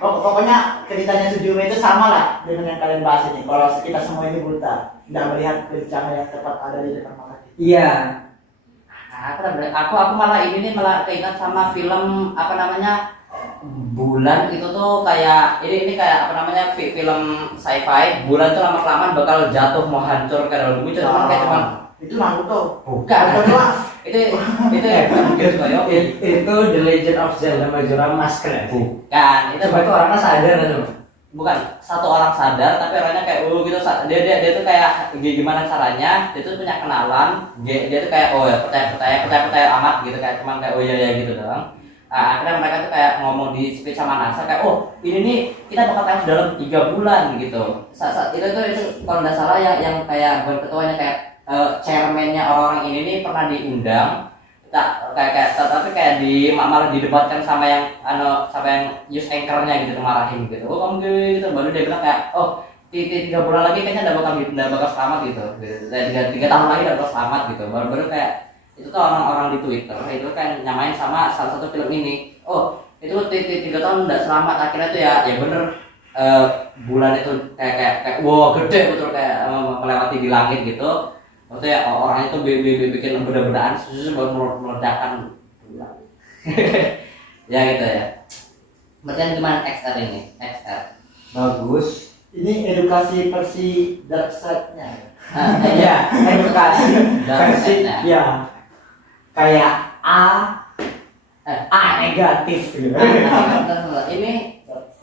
Pokoknya ceritanya Sujumi itu sama lah dengan yang kalian bahas ini. Kalau kita semua ini buta, tidak melihat bencana yang tepat ada di depan mata kita. Iya. Aku malah malah keinget sama film apa namanya Bulan itu tuh kayak ini kayak apa namanya film sci-fi. Bulan tuh lama-kelamaan bakal jatuh mau hancur kayak bumi cuman kayak cuman itu Naruto. bukan itu Itu The Legend of Zelda Majora's Mask kan? bukan itu Coba itu orangnya sadar kan? bukan satu orang sadar tapi orangnya kayak gitu dia tuh kayak gimana caranya dia tuh punya kenalan dia tuh kayak ya percaya amat gitu kayak cuman kayak ya gitu doang. Akhirnya mereka tuh kayak ngomong di speech sama NASA kayak ini nih kita bakal tayang dalam 3 bulan gitu. Itu kalau nggak salah yang kayak ketuanya kayak chairman-nya orang ini nih pernah diundang tapi kayak malah didebatkan sama yang news anchor-nya gitu marahin gitu. Kamu gitu baru dia bilang kayak 3 bulan lagi kayaknya udah bakal selamat gitu. 3 tahun lagi udah bakal selamat gitu. Baru kayak itu tuh orang-orang di Twitter itu kan nyamain sama salah satu film ini. Itu 3 tahun udah selamat akhirnya tuh ya bener bulan itu kayak gede betul kayak melewati di langit gitu. Maksudnya orang itu bikin beda-bedaan susu baru meledakkan bulan. Ya gitu ya. Berarti gimana XR ini? XR Bagus. Ini edukasi versi dark side-nya. Iya, edukasi versi ya. Kayak A negatif gitu.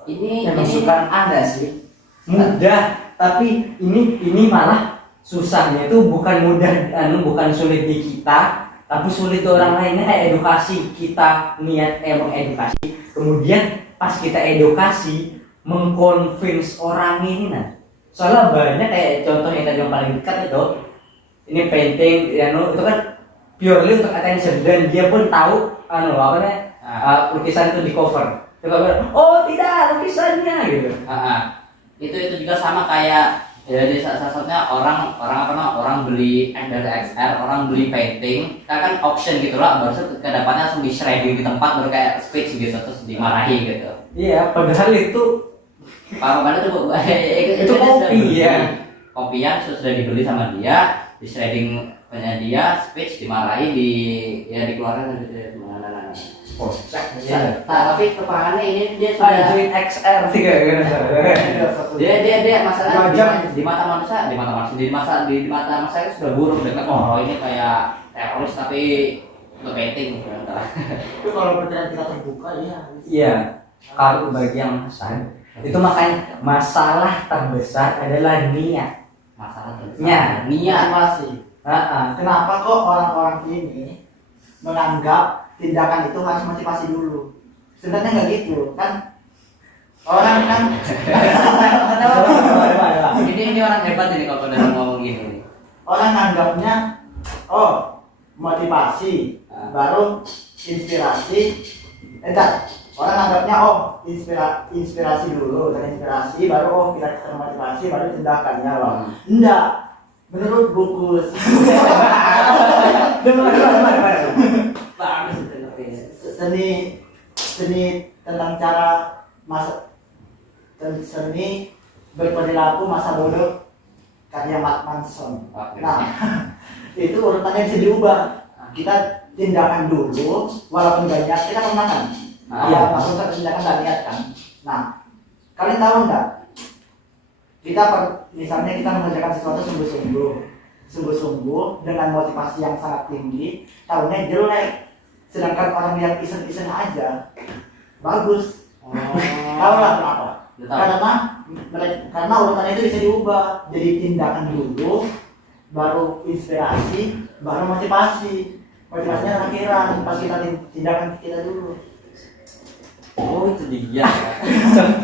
Ini masukan Anda sih mudah, tapi ini malah susahnya itu bukan mudah, bukan sulit di kita, tapi sulit di orang lainnya. Kayak edukasi kita niat mengedukasi, kemudian pas kita edukasi mengconvince orang ini soalnya banyak kayak contoh yang tadi yang paling dekat itu ini painting ya itu kan purely untuk attention dan dia pun tahu apa namanya lukisan itu di cover. Itu kan, oh tidak lukisannya gitu. Itu juga sama kayak jadi salah satunya orang beli dari XR, orang beli painting, kan auction gitu lah, baru kedapatnya langsung di shredding di tempat baru kayak speech gitu terus dimarahi gitu. Iya, padahal itu Padahal itu kopi ya. Kopi yang sudah dibeli sama dia, di shredding punya dia, speech dimarahi dikeluarkan dari mana. Oh, Tapi peperangannya ini dia sudah XR 3 gitu. dia masalah di mata manusia di mata manusia itu sudah buruk dengan ini kayak teroris tapi untuk painting gitu. Itu kalau beneran kita terbuka ya. Iya, kalau bagi yang pesan itu makanya masalah terbesar adalah niat. Masalah Niat. Motivasi. Kenapa kok orang-orang ini menganggap tindakan itu harus motivasi dulu? Sebenarnya nggak gitu kan? Orang kan ini orang hebat ini kalau udah ngomong gini. orang nganggapnya motivasi baru inspirasi. Orang nganggapnya inspirasi dulu, dan inspirasi baru kita ketemu motivasi baru tindakannya loh. Enggak. Menurut buku seni tentang cara seni berperilaku masa bodoh karya Mark Manson. Nah, itu urutannya bisa diubah. Kita tindakan dulu, walaupun gak niat, kita pernah kan? Iya, maksudnya tindakan gak niat kan? Nah, kalian tahu nggak? Misalnya kita mengerjakan sesuatu sungguh-sungguh dengan motivasi yang sangat tinggi, tahunya jelek. Sedangkan orang yang iseng-iseng aja bagus. Tahu lah kenapa? Karena urutannya itu bisa diubah. Jadi tindakan dulu, baru inspirasi, baru motivasi. Motivasinya akhiran, pas kita tindakan kita dulu. Oh itu dia.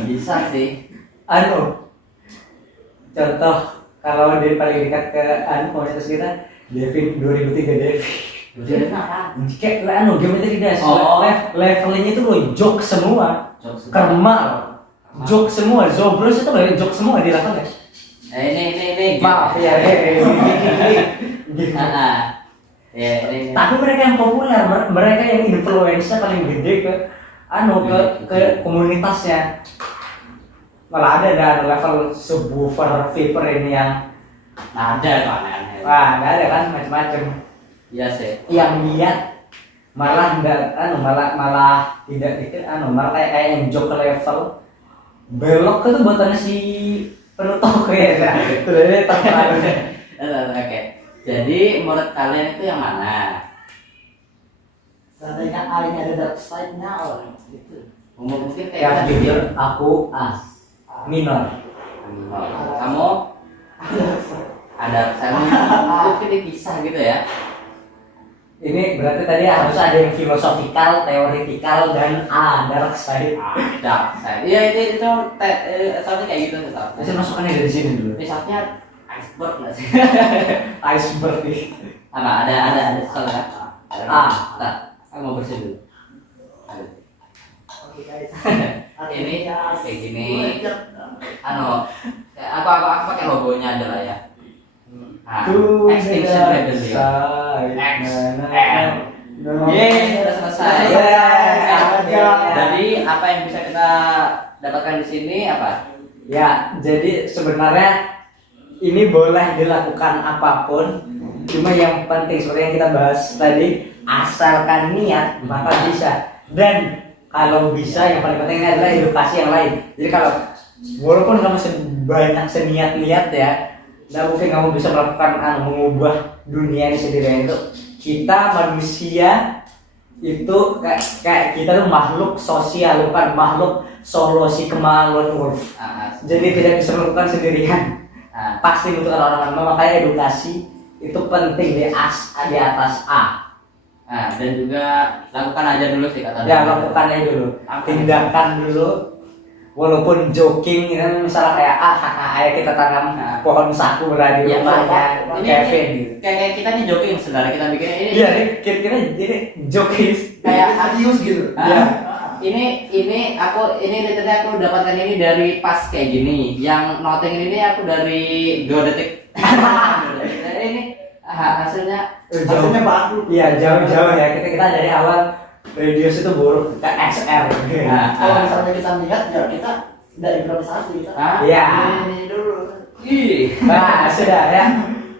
Bisa sih. Contoh kalau dari paling dekat ke komunitas kita, Devin 2003 Devin. Jadi apa? Kayak geometri dasar. Levelnya itu lo jok semua. Kemal. Jok semua. Zobros itu lo jok semua di levelnya. Ini. Maaf ya. Ini. Tapi mereka yang populer, mereka yang influence-nya paling gede ke komunitasnya. Malah ada level subwoofer Viper ini yang Ada tuh aneh-aneh. wah ada kan macam-macam. Iya sih. Yang lihat malah enggak malah tidak malah kayak yang jok ke level belok itu buatannya si penutup ya. Itu terlalu. Oke. Jadi menurut kalian itu yang mana? Seandainya A ini ada dark side-nya gitu. Mungkin Ya kayak jujur aku minor. kamu ada saya mungkin dipisah gitu ya. Ini berarti tadi harus ada yang filosofikal, teoretikal, dan dark side. Dark side. Iya itu soalnya kayak gitu tetap. Saya masukkannya dari sini dulu. Misalnya iceberg nggak sih? Iceberg nih. Ada soalnya. Aku mau bersih dulu. Oke guys. Ini kayak gini. Aku pakai logonya aja lah ya. Extinction Rebellion. Sudah selesai. Jadi apa yang bisa kita dapatkan di sini apa? Ya, jadi sebenarnya ini boleh dilakukan apapun, cuma yang penting seperti yang kita bahas tadi, asalkan niat maka bisa. Dan kalau bisa yang paling penting ini adalah edukasi yang lain. Jadi kalau walaupun kamu banyak seniat-niat ya, nggak mungkin kamu bisa melakukan mengubah dunia ini sendirian. Itu kita manusia itu kayak kita tuh makhluk sosial, bukan makhluk solusi kemaluan wolf. Jadi tidak bisa melakukan sendirian. Pasti butuh orang-orang. Makanya edukasi itu penting di atas A. Dan juga lakukan aja dulu sih kata. Ya lakukan aja dulu. Tindakan dulu, walaupun joking gitu kan, misalnya kayak ayo kita tanam pohon saku di Ya, rumahnya ini- Kevin gitu. Kayak kita nih joking sebenarnya kita bikin ini. Iya, ini kira-kira jadi joking. Kayak serius gitu. Ah, Iya. ini literally aku dapatkan ini dari pas kayak gini. Yang noting ini aku dari 2 detik. Jadi ini hasilnya Hasilnya bagus. Iya, jauh-jauh ya. Kita dari awal radius itu buruk ke XR. Kalau misalnya kita lihat ya kita tidak improvisasi kita. Iya. Ini dulu. Ih. Nah, sudah ya.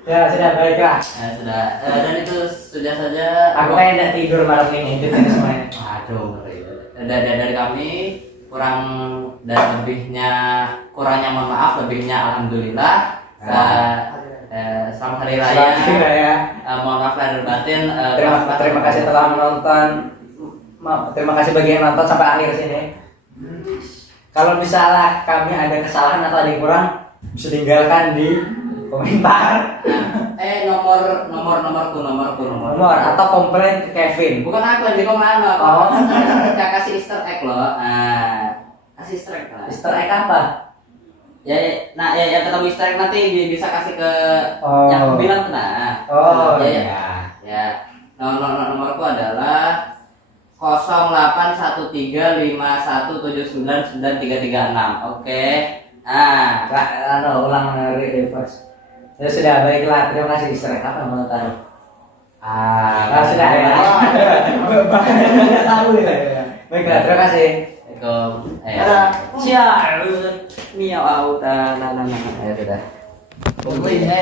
Ya, sudah baiklah. Sudah. Dan itu sudah saja. Aku kayak udah tidur malam ini, itu semuanya. Aduh, ngeri. Dari kami kurang dan lebihnya, kurangnya mohon maaf, lebihnya alhamdulillah. Selamat hari raya. Selamat hari raya. Mohon maaf lahir batin. Terima kasih telah menonton. Terima kasih bagi yang nonton sampai akhir sini. Kalau misalnya kami ada kesalahan atau ada yang kurang, bisa tinggalkan di komentar. Nomor atau komplain ke Kevin. Bukan aku yang di komen, aku Oh. kita kasih Easter egg loh. Kasih Easter egg lah. Easter egg apa? Ya, yang ketemu Easter egg nanti bisa kasih ke Oh. yang bilang nah. Oh, ya, iya. ya. Nomorku adalah 081351799336. Oke. Ulang dari reverse. Ya sudah, baiklah. Terima kasih Easter egg apa mau taruh? Sudah ya. Bahkan tidak tahu ya. Baiklah, terima kasih. Assalamualaikum. Ciao. Miau au. Nah. Ya sudah. Pokoknya